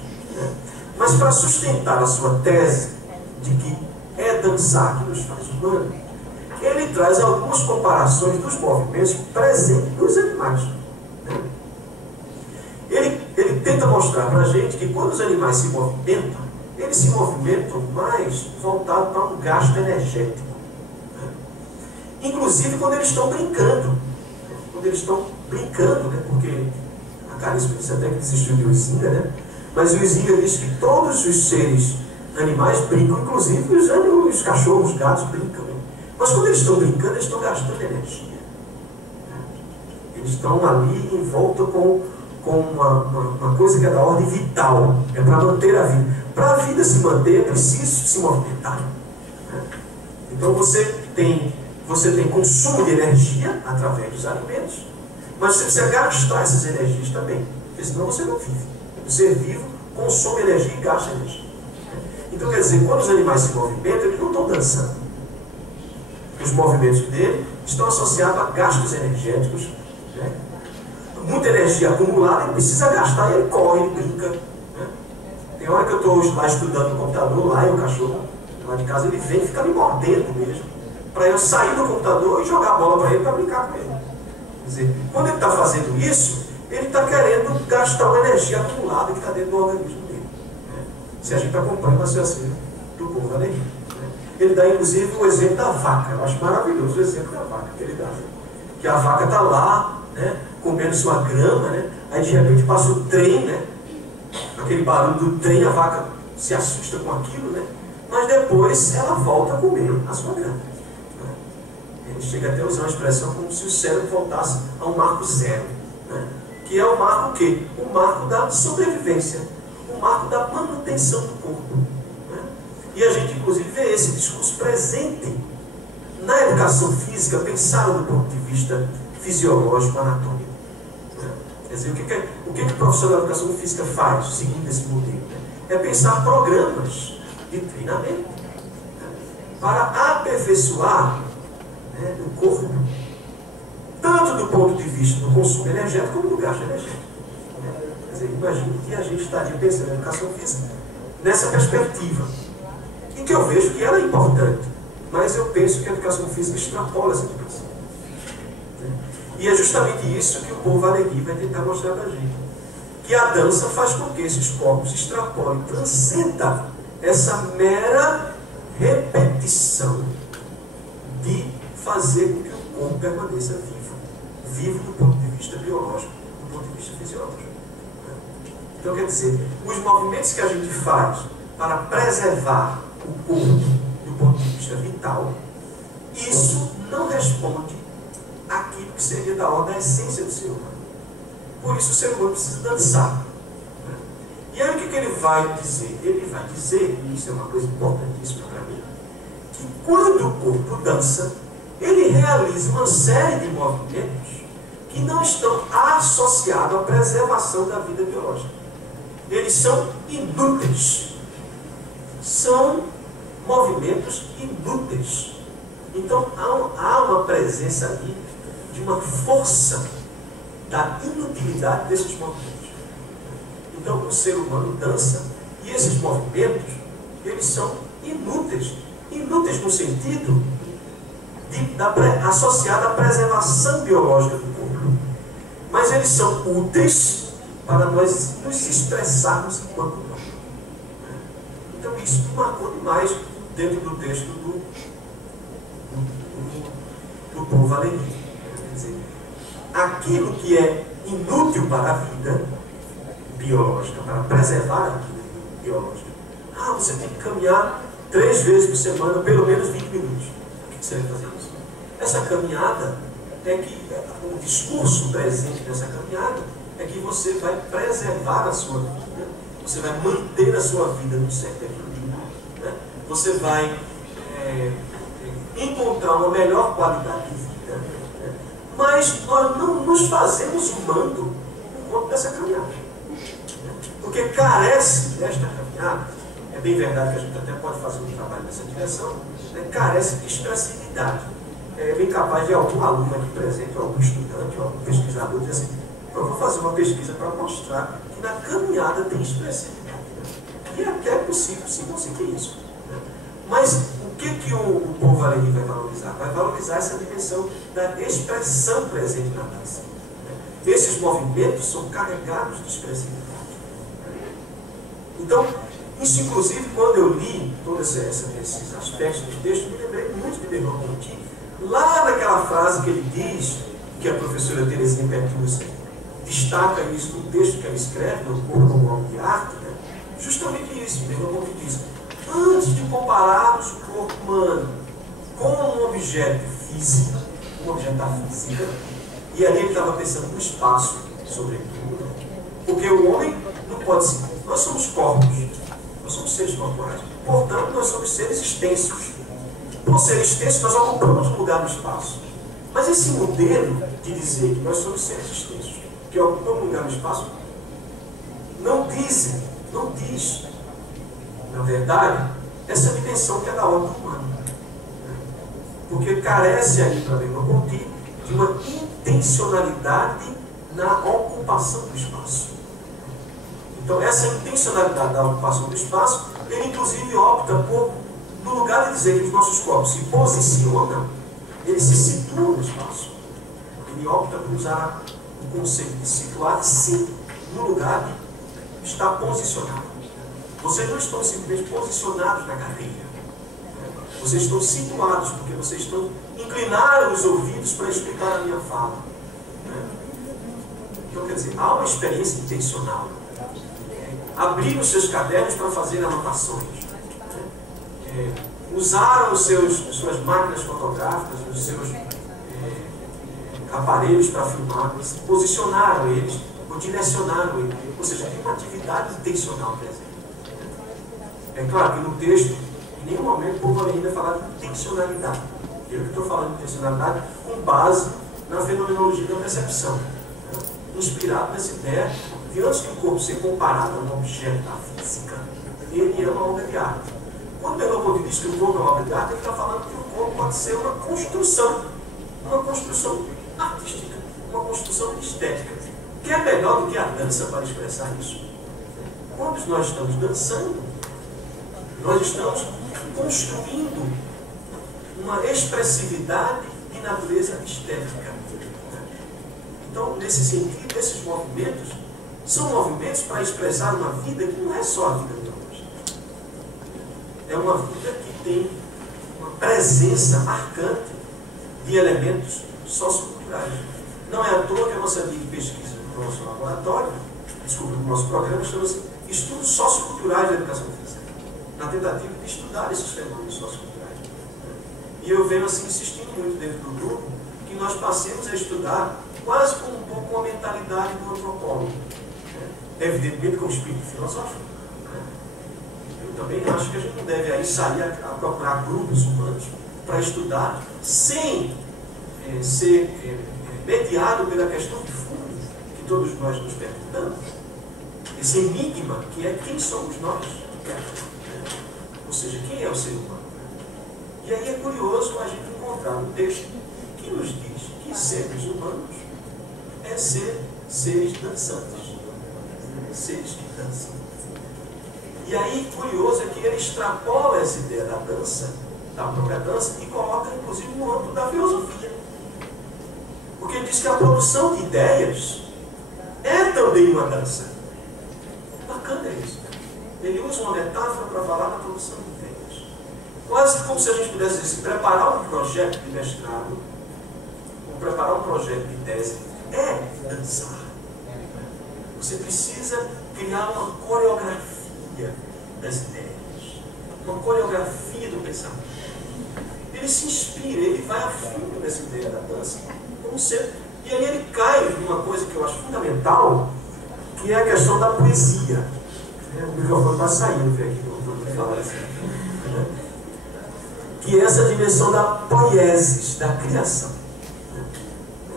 Mas para sustentar a sua tese de que é dançar que nos faz humano, ele traz algumas comparações dos movimentos presentes nos animais. Ele tenta mostrar para a gente que quando os animais se movimentam, eles se movimentam mais voltados para um gasto energético. Inclusive quando eles estão brincando. Quando eles estão brincando, porque a Caríssima disse até que existiu o Huizinga, mas o Huizinga diz que todos os seres animais brincam, inclusive os cachorros, os gatos brincam. Mas quando eles estão brincando, eles estão gastando energia. Eles estão ali em volta com uma coisa que é da ordem vital. É para manter a vida. Para a vida se manter, é preciso se movimentar. Então você tem consumo de energia através dos alimentos, mas você precisa gastar essas energias também, porque senão você não vive. O ser vivo consome energia e gasta energia. Então quer dizer, quando os animais se movimentam, eles não estão dançando. Os movimentos dele estão associados a gastos energéticos. Muita energia acumulada, ele precisa gastar e ele corre, ele brinca. Tem hora que eu estou lá estudando no computador, lá e o cachorro lá de casa, ele vem e fica me mordendo mesmo, para eu sair do computador e jogar a bola para ele para brincar com ele. Quer dizer, quando ele está fazendo isso, ele está querendo gastar uma energia acumulada que está dentro do organismo dele. Se a gente acompanha o raciocínio do Paul Valéry. Ele dá inclusive o exemplo da vaca. Eu acho maravilhoso o exemplo da vaca que ele dá. Que a vaca está lá, comendo sua grama, aí de repente passa o trem, aquele barulho do trem, a vaca se assusta com aquilo, mas depois ela volta a comer a sua grama. Ele chega até a usar uma expressão como se o cérebro voltasse a um marco zero, que é o marco o quê? O marco da sobrevivência, o marco da manutenção do corpo. E a gente inclusive vê esse discurso presente na educação física, pensado do ponto de vista fisiológico, anatômico. Quer dizer, o que o professor da educação física faz, seguindo esse modelo? É pensar programas de treinamento para aperfeiçoar né, do corpo, tanto do ponto de vista do consumo energético como do gasto energético. Quer dizer, imagine que a gente estaria pensando em educação física nessa perspectiva, em que eu vejo que ela é importante, mas eu penso que a educação física extrapola essa dimensão. E é justamente isso que o povo Valéry vai tentar mostrar para a gente. Que a dança faz com que esses corpos extrapolem, transcenda essa mera repetição de fazer com que o corpo permaneça vivo. Vivo do ponto de vista biológico, do ponto de vista fisiológico. Então, quer dizer, os movimentos que a gente faz para preservar o corpo do ponto de vista vital, isso não responde àquilo que seria da ordem da essência do ser humano. Por isso o ser humano precisa dançar. E aí o que ele vai dizer? Ele vai dizer, e isso é uma coisa importantíssima para mim, que quando o corpo dança, ele realiza uma série de movimentos que não estão associados à preservação da vida biológica. Eles são inúteis. São movimentos inúteis. Então há uma presença ali de uma força da inutilidade desses movimentos. Então o ser humano dança e esses movimentos, eles são inúteis. Inúteis no sentido associado à preservação biológica do corpo. Mas eles são úteis para nós nos expressarmos enquanto nós. Então isso me marcou demais dentro do texto do povo Valéry. Quer dizer, aquilo que é inútil para a vida biológica, para preservar a vida biológica. Você tem que caminhar 3 vezes por semana, pelo menos 20 minutos. O que você vai fazer isso? Essa caminhada é que, o discurso presente nessa caminhada é que você vai preservar a sua vida, você vai manter a sua vida no certo equilíbrio, né? Você vai encontrar uma melhor qualidade de vida, né? Mas nós não nos fazemos humano por conta dessa caminhada, né? Porque carece desta caminhada, é bem verdade que a gente até pode fazer um trabalho nessa direção, né? Carece de expressividade. É bem capaz de algum aluno aqui presente, algum estudante, algum pesquisador dizer assim: eu vou fazer uma pesquisa para mostrar que na caminhada tem expressividade, né? E é até possível sim conseguir isso, né? Mas o que o povo Valéry vai valorizar? Vai valorizar essa dimensão da expressão presente na dança, né? Esses movimentos são carregados de expressividade. Então, isso inclusive, quando eu li todos esses aspectos do texto, me lembrei muito de Merleau-Ponty, lá naquela frase que ele diz, que a professora Terezinha Pertuzzi destaca isso no texto que ela escreve, no Corpo como Obra de Arte, né? Justamente isso. Merleau-Ponty diz: antes de compararmos o corpo humano com um objeto físico, um objeto da física, e ali ele estava pensando no espaço, sobretudo, né? Porque o homem não pode ser. Nós somos corpos, nós somos seres corporais, portanto, nós somos seres extensos. Por ser extensos, nós ocupamos um lugar no espaço. Mas esse modelo de dizer que nós somos seres extensos, que ocupamos um lugar no espaço, não diz, na verdade, essa dimensão que é da ordem humana. Porque carece aí, para Merleau-Ponty, de uma intencionalidade na ocupação do espaço. Então, essa intencionalidade da ocupação do espaço, ele inclusive opta por, no lugar de dizer que os nossos corpos se posicionam, eles se situam no espaço. Ele opta por usar o conceito de situar-se no lugar de estar posicionado. Vocês não estão simplesmente posicionados na cadeira. Vocês estão situados, porque vocês estão inclinaram os ouvidos para escutar a minha fala. Então, quer dizer, há uma experiência intencional. Abriram os seus cadernos para fazer anotações. Usaram suas máquinas fotográficas, os seus aparelhos para filmar, posicionaram eles, ou direcionaram eles. Ou seja, tem uma atividade intencional presente. É claro que no texto, em nenhum momento o povo ainda vai falar de intencionalidade. Eu que estou falando de intencionalidade com base na fenomenologia da percepção, né? Inspirado nessa ideia de, antes que o corpo seja comparado a um objeto da física, ele é uma obra de arte. Quando Merleau-Ponty diz que o corpo é uma obra de arte, ele está falando que o ou pode ser uma construção artística, uma construção estética, que é melhor do que a dança para expressar isso. Quando nós estamos dançando, nós estamos construindo uma expressividade de natureza estética. Então, nesse sentido, esses movimentos são movimentos para expressar uma vida que não é só a vida biológica. É uma vida que tem uma presença marcante de elementos socioculturais. Não é à toa que a nossa linha de pesquisa do nosso laboratório, do nosso programa, chama-se Estudos Socioculturais da Educação Física, na tentativa de estudar esses fenômenos socioculturais. E eu venho assim insistindo muito dentro do grupo que nós passemos a estudar quase como um pouco a mentalidade do antropólogo, evidentemente com o espírito filosófico. Eu também acho que a gente não deve aí sair a procurar grupos humanos para estudar sem ser mediado pela questão de fundo que todos nós nos perguntamos, esse enigma que é quem somos nós, ou seja, quem é o ser humano. E aí é curioso a gente encontrar um texto que nos diz que seres humanos é ser seres dançantes, seres que dançam. E aí curioso é que ele extrapola essa ideia da dança, da própria dança, e coloca inclusive no âmbito da filosofia. Porque ele diz que a produção de ideias é também uma dança. Bacana isso. Ele usa uma metáfora para falar da produção de ideias. Quase como se a gente pudesse dizer, preparar um projeto de mestrado, ou preparar um projeto de tese, é dançar. Você precisa criar uma coreografia das ideias, uma coreografia do pensamento. Ele se inspira, ele vai a fundo nessa ideia da dança, como ser. E aí ele cai numa coisa que eu acho fundamental, que é a questão da poesia. O microfone está saindo, aqui, não falar assim. Que é essa dimensão da poiesis, da criação.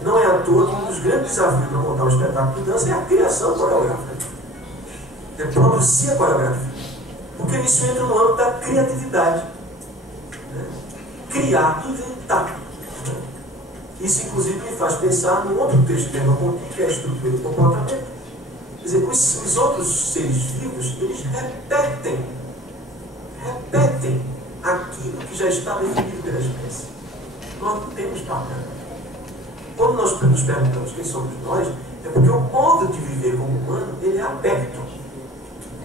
Não é à toa que um dos grandes desafios para montar um espetáculo de dança é a criação coreográfica. É produzir a coreografia. Porque isso entra no âmbito da criatividade. Criar, inventar. Isso, inclusive, me faz pensar num outro texto de Merleau-Ponty, que é a estrutura do comportamento. Quer dizer, os outros seres vivos, eles repetem aquilo que já está definido pela espécie. Nós não temos papel. Quando nós nos perguntamos quem somos nós, é porque o modo de viver como humano, ele é aberto.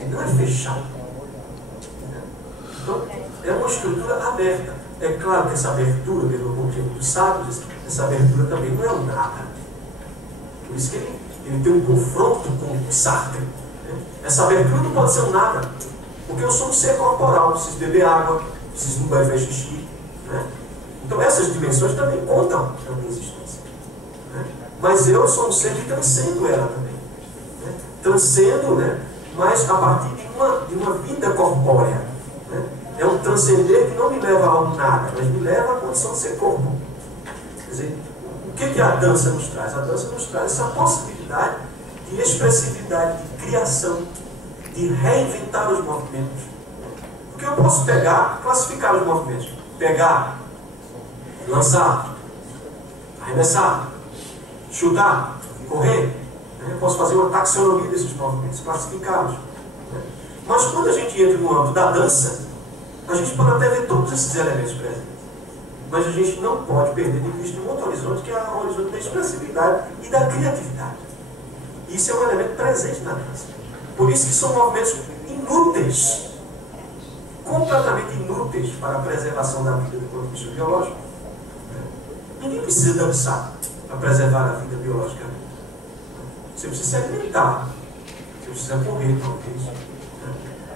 Ele não é fechado. Então, é uma estrutura aberta. É claro que essa abertura, pelo motivo dos sábios, essa abertura também não é um nada. Por isso que ele tem um confronto com o Sartre. Essa abertura não pode ser um nada. Porque eu sou um ser corporal, preciso beber água, preciso de um banho fazer xixi. Então essas dimensões também contam na minha existência. Mas eu sou um ser que transcendo ela também. Transcendo, mas a partir de uma vida corpórea. É um transcender que não me leva a um nada, mas me leva à condição de ser corpo. Quer dizer, o que a dança nos traz? A dança nos traz essa possibilidade de expressividade, de criação, de reinventar os movimentos. Porque eu posso pegar, classificar os movimentos. Pegar, lançar, arremessar, chutar, correr. Eu posso fazer uma taxonomia desses movimentos, classificá-los. Mas quando a gente entra no âmbito da dança, a gente pode até ver todos esses elementos presentes. Mas a gente não pode perder de vista um outro horizonte, que é o horizonte da expressividade e da criatividade. Isso é um elemento presente na dança. Por isso que são movimentos inúteis, completamente inúteis para a preservação da vida do ponto de vista biológico. Ninguém precisa dançar para preservar a vida biológica. Você precisa se alimentar, você precisa correr, talvez.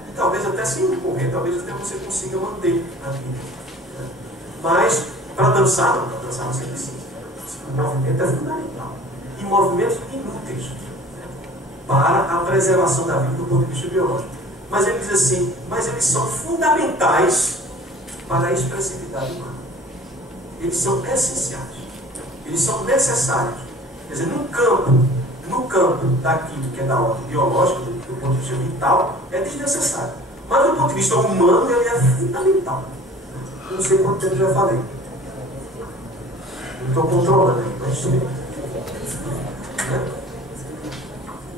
E talvez até sem correr, talvez até você consiga manter a vida. Mas para dançar, não, para dançar você precisa. O movimento é fundamental. E movimentos inúteis para a preservação da vida do ponto de vista biológico. Mas ele diz assim, mas eles são fundamentais para a expressividade humana. Eles são essenciais. Eles são necessários. Quer dizer, no campo daquilo que é da ordem biológica, do ponto de vista vital, é desnecessário. Mas do ponto de vista humano, ele é fundamental. Eu não sei quanto tempo já falei. Não estou controlando aí, mas... Né?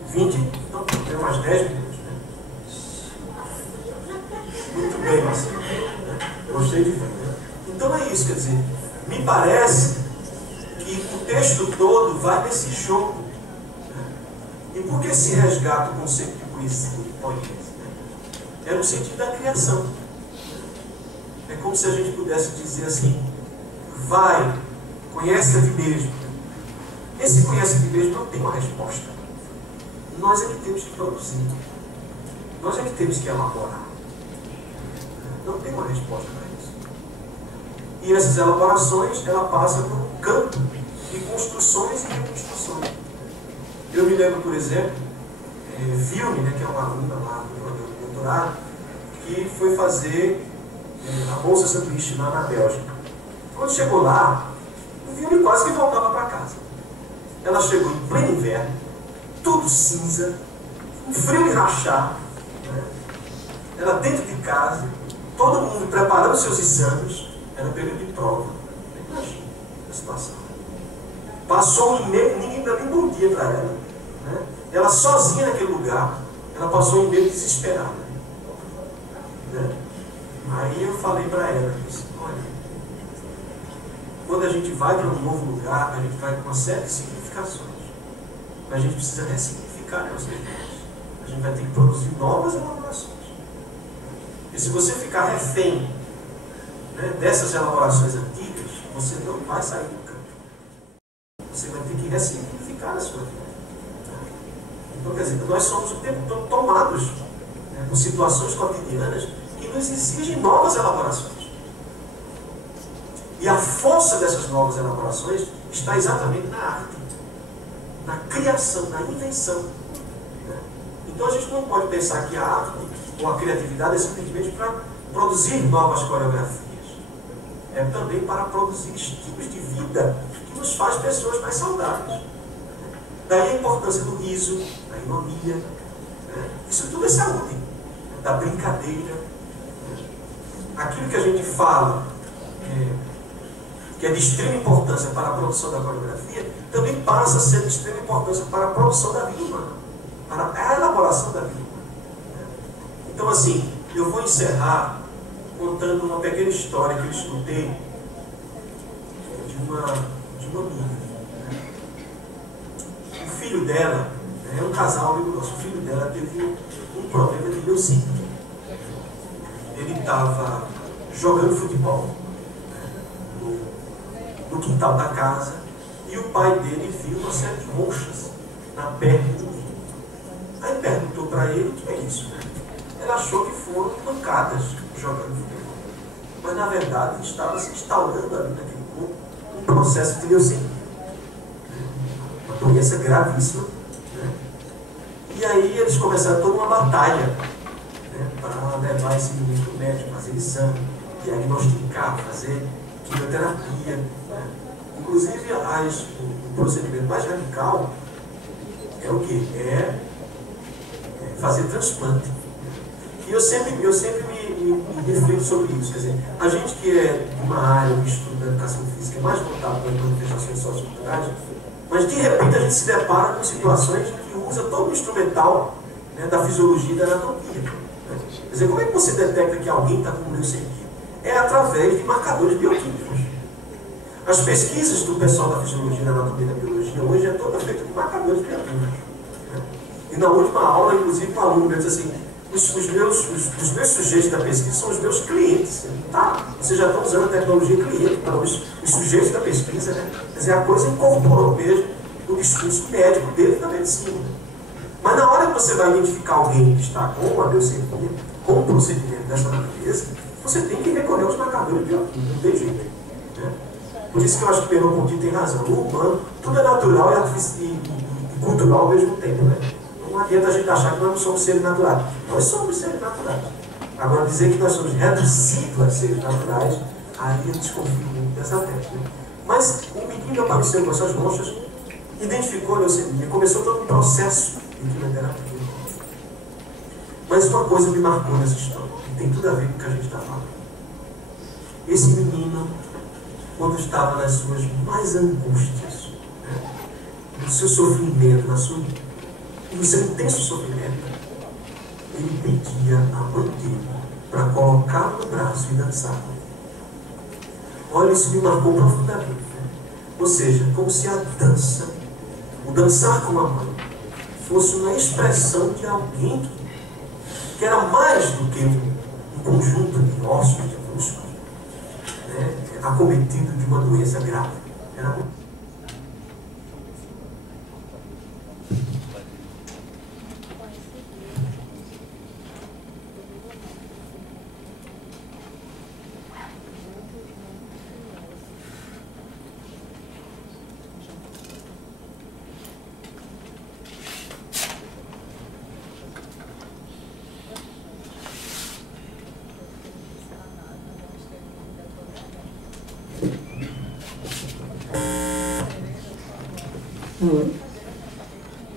20? Então, tem mais 10 minutos. Né? Muito bem, Marcelo. Gostei de ver. Né? Então é isso, quer dizer, me parece que o texto todo vai nesse jogo. Né? E por que se resgata o conceito de poesia? É no sentido da criação. É como se a gente pudesse dizer assim: vai, conhece a ti mesmo. Esse conhece a ti mesmo não tem uma resposta. Nós é que temos que produzir. Nós é que temos que elaborar. Não tem uma resposta para isso. E essas elaborações, ela passa por um campo de construções e reconstruções. Eu me lembro, por exemplo, Vilme, né, que é uma aluna lá do programa de doutorado, que foi fazer a Bolsa Sanduíche lá na Bélgica. Quando chegou lá, o Vilme quase que voltava para casa. Ela chegou em pleno inverno, tudo cinza, um frio de rachar, né? Ela dentro de casa, todo mundo preparando seus exames, era período de prova. Imagina a situação. Passou um e-mail, ninguém deu nem bom dia para ela. Né? Ela sozinha naquele lugar, ela passou um e-mail desesperada. Né? Aí eu falei para ela, disse, olha, quando a gente vai para um novo lugar, a gente vai com uma série de significações. Mas a gente precisa ressignificar nossas vidas. A gente vai ter que produzir novas elaborações. E se você ficar refém, né, dessas elaborações antigas, você não vai sair do campo. Você vai ter que ressignificar a sua vida. Então, quer dizer, nós somos o tempo todo tomados, né, por situações cotidianas que nos exigem novas elaborações. E a força dessas novas elaborações está exatamente na arte, na criação, na invenção. Né? Então a gente não pode pensar que a arte ou a criatividade é simplesmente para produzir novas coreografias. É também para produzir estilos de vida que nos faz pessoas mais saudáveis. Daí a importância do riso, da ironia. Né? Isso tudo é saúde, da brincadeira. Né? Aquilo que a gente fala, que é de extrema importância para a produção da coreografia, também passa a ser de extrema importância para a produção da vida humana, para a elaboração da vida humana. Então, assim, eu vou encerrar contando uma pequena história que eu escutei de uma amiga. O filho dela, é um casal amigo nosso, o filho dela teve um problema de leucemia. Ele estava jogando futebol no quintal da casa, e o pai dele viu uma série de ronchas na perna do menino. Aí perguntou para ele o que é isso, né? Ele achou que foram pancadas jogando futebol. Mas na verdade estava se instaurando ali naquele corpo um processo de leucemia. Uma doença gravíssima. Né? E aí eles começaram toda uma batalha, né, para levar esse menino para o médico, fazer exame, diagnosticar, fazer quimioterapia. Né? Inclusive, o procedimento mais radical é o quê? É fazer transplante. E eu sempre me reflito sobre isso. Quer dizer, a gente que é de uma área que estuda educação física, é mais voltado para as manifestações socioculturais, mas de repente a gente se depara com situações que usa todo o instrumental, né, da fisiologia e da anatomia. Né? Quer dizer, como é que você detecta que alguém está com leucemia? É através de marcadores bioquímicos. As pesquisas do pessoal da fisiologia, da anatomia e da biologia hoje é toda feita com marcadores bioquímicos. Né? E na última aula, inclusive, um aluno meu disse assim, os meus sujeitos da pesquisa são os meus clientes. Tá? Vocês já estão usando a tecnologia cliente para os sujeitos da pesquisa. Né? Quer dizer, a coisa incorporou mesmo o discurso médico dele da medicina. Mas na hora que você vai identificar alguém que está com uma leucemia, com um procedimento dessa natureza, você tem que recorrer aos marcadores bioquímicos, não tem jeito. Né? Por isso que eu acho que Merleau-Ponty tem razão. No humano, tudo é natural e cultural ao mesmo tempo. Né? Não adianta a gente achar que nós não somos seres naturais. Nós somos seres naturais. Agora, dizer que nós somos reduzidos a seres naturais, aí eu desconfio muito dessa tese. Né? Mas o menino apareceu com essas ronchas, identificou a leucemia, começou todo um processo de quimioterapia. Mas uma coisa me marcou nessa história, e tem tudo a ver com o que a gente está falando. esse menino, quando estava nas suas mais angústias, né, no seu sofrimento, no seu intenso sofrimento, ele pedia a mãe dele para colocá-lo no braço e dançar. Olha, isso me marcou profundamente. Né? Ou seja, como se a dança, o dançar com a mãe, fosse uma expressão de alguém que era mais do que um conjunto de ossos, de músculos, né, acometido de uma doença grave. Era muito.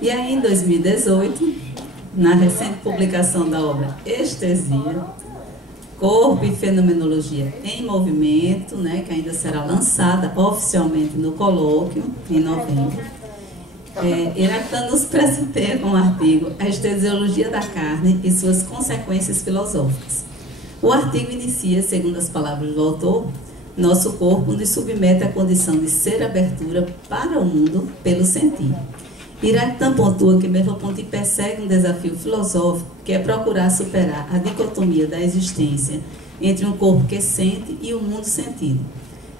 E aí, em 2018, na recente publicação da obra Estesia, Corpo e Fenomenologia em Movimento, né, que ainda será lançada oficialmente no colóquio, em novembro, Heráclito nos presenteia com o artigo A Estesiologia da Carne e suas consequências filosóficas. O artigo inicia, segundo as palavras do autor, nosso corpo nos submete à condição de ser abertura para o mundo pelo sentir. Heráclito pontua que Merleau-Ponty persegue um desafio filosófico que é procurar superar a dicotomia da existência entre um corpo que sente e o mundo sentido.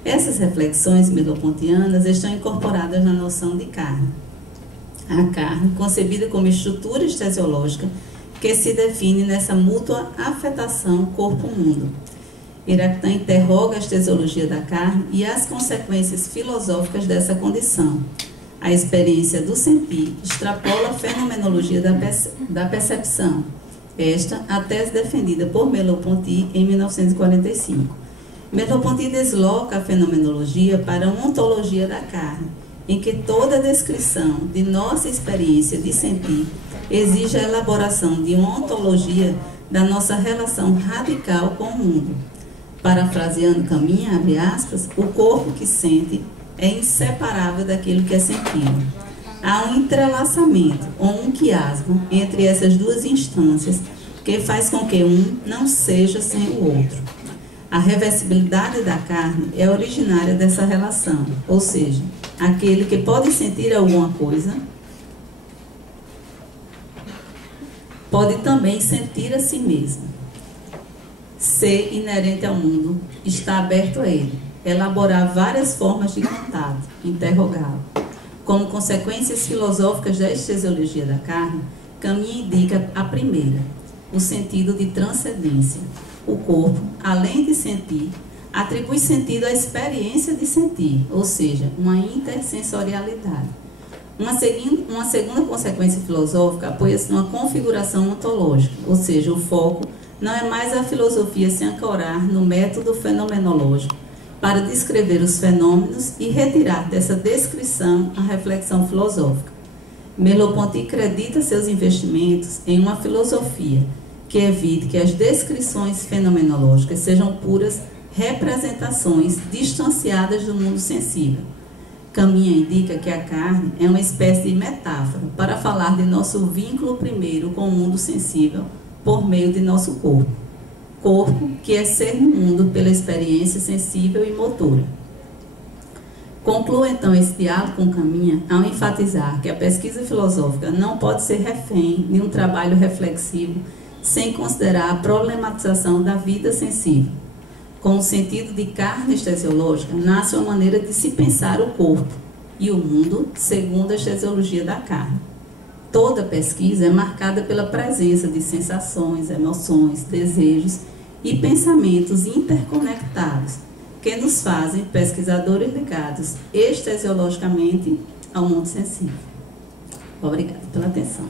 Essas reflexões merleau-pontianas estão incorporadas na noção de carne. A carne, concebida como estrutura estesiológica que se define nessa mútua afetação corpo-mundo. Heráclito interroga a estesiologia da carne e as consequências filosóficas dessa condição. A experiência do sentir extrapola a fenomenologia da percepção, esta a tese defendida por Merleau-Ponty em 1945. Merleau-Ponty desloca a fenomenologia para uma ontologia da carne, em que toda descrição de nossa experiência de sentir exige a elaboração de uma ontologia da nossa relação radical com o mundo. Parafraseando Camus, abre aspas, o corpo que sente é inseparável daquilo que é sentido. Há um entrelaçamento, ou um quiasmo, entre essas duas instâncias, que faz com que um não seja sem o outro. A reversibilidade da carne é originária dessa relação, ou seja, aquele que pode sentir alguma coisa, pode também sentir a si mesmo. Ser inerente ao mundo, está aberto a ele. Elaborar várias formas de contato, interrogá-lo. Como consequências filosóficas da estesiologia da carne, Camus indica a primeira, o sentido de transcendência. O corpo, além de sentir, atribui sentido à experiência de sentir, ou seja, uma intersensorialidade. Uma segunda consequência filosófica apoia-se numa configuração ontológica, ou seja, o foco não é mais a filosofia se ancorar no método fenomenológico para descrever os fenômenos e retirar dessa descrição a reflexão filosófica. Merleau-Ponty acredita seus investimentos em uma filosofia que evite que as descrições fenomenológicas sejam puras representações distanciadas do mundo sensível. Camus indica que a carne é uma espécie de metáfora para falar de nosso vínculo primeiro com o mundo sensível por meio de nosso corpo. Corpo que é ser no mundo pela experiência sensível e motora. Concluo então esse diálogo com Camus ao enfatizar que a pesquisa filosófica não pode ser refém de um trabalho reflexivo sem considerar a problematização da vida sensível. Com o sentido de carne estesiológica, nasce uma maneira de se pensar o corpo e o mundo segundo a estesiologia da carne. Toda pesquisa é marcada pela presença de sensações, emoções, desejos e pensamentos interconectados, que nos fazem pesquisadores ligados estesiologicamente ao mundo sensível. Obrigada pela atenção.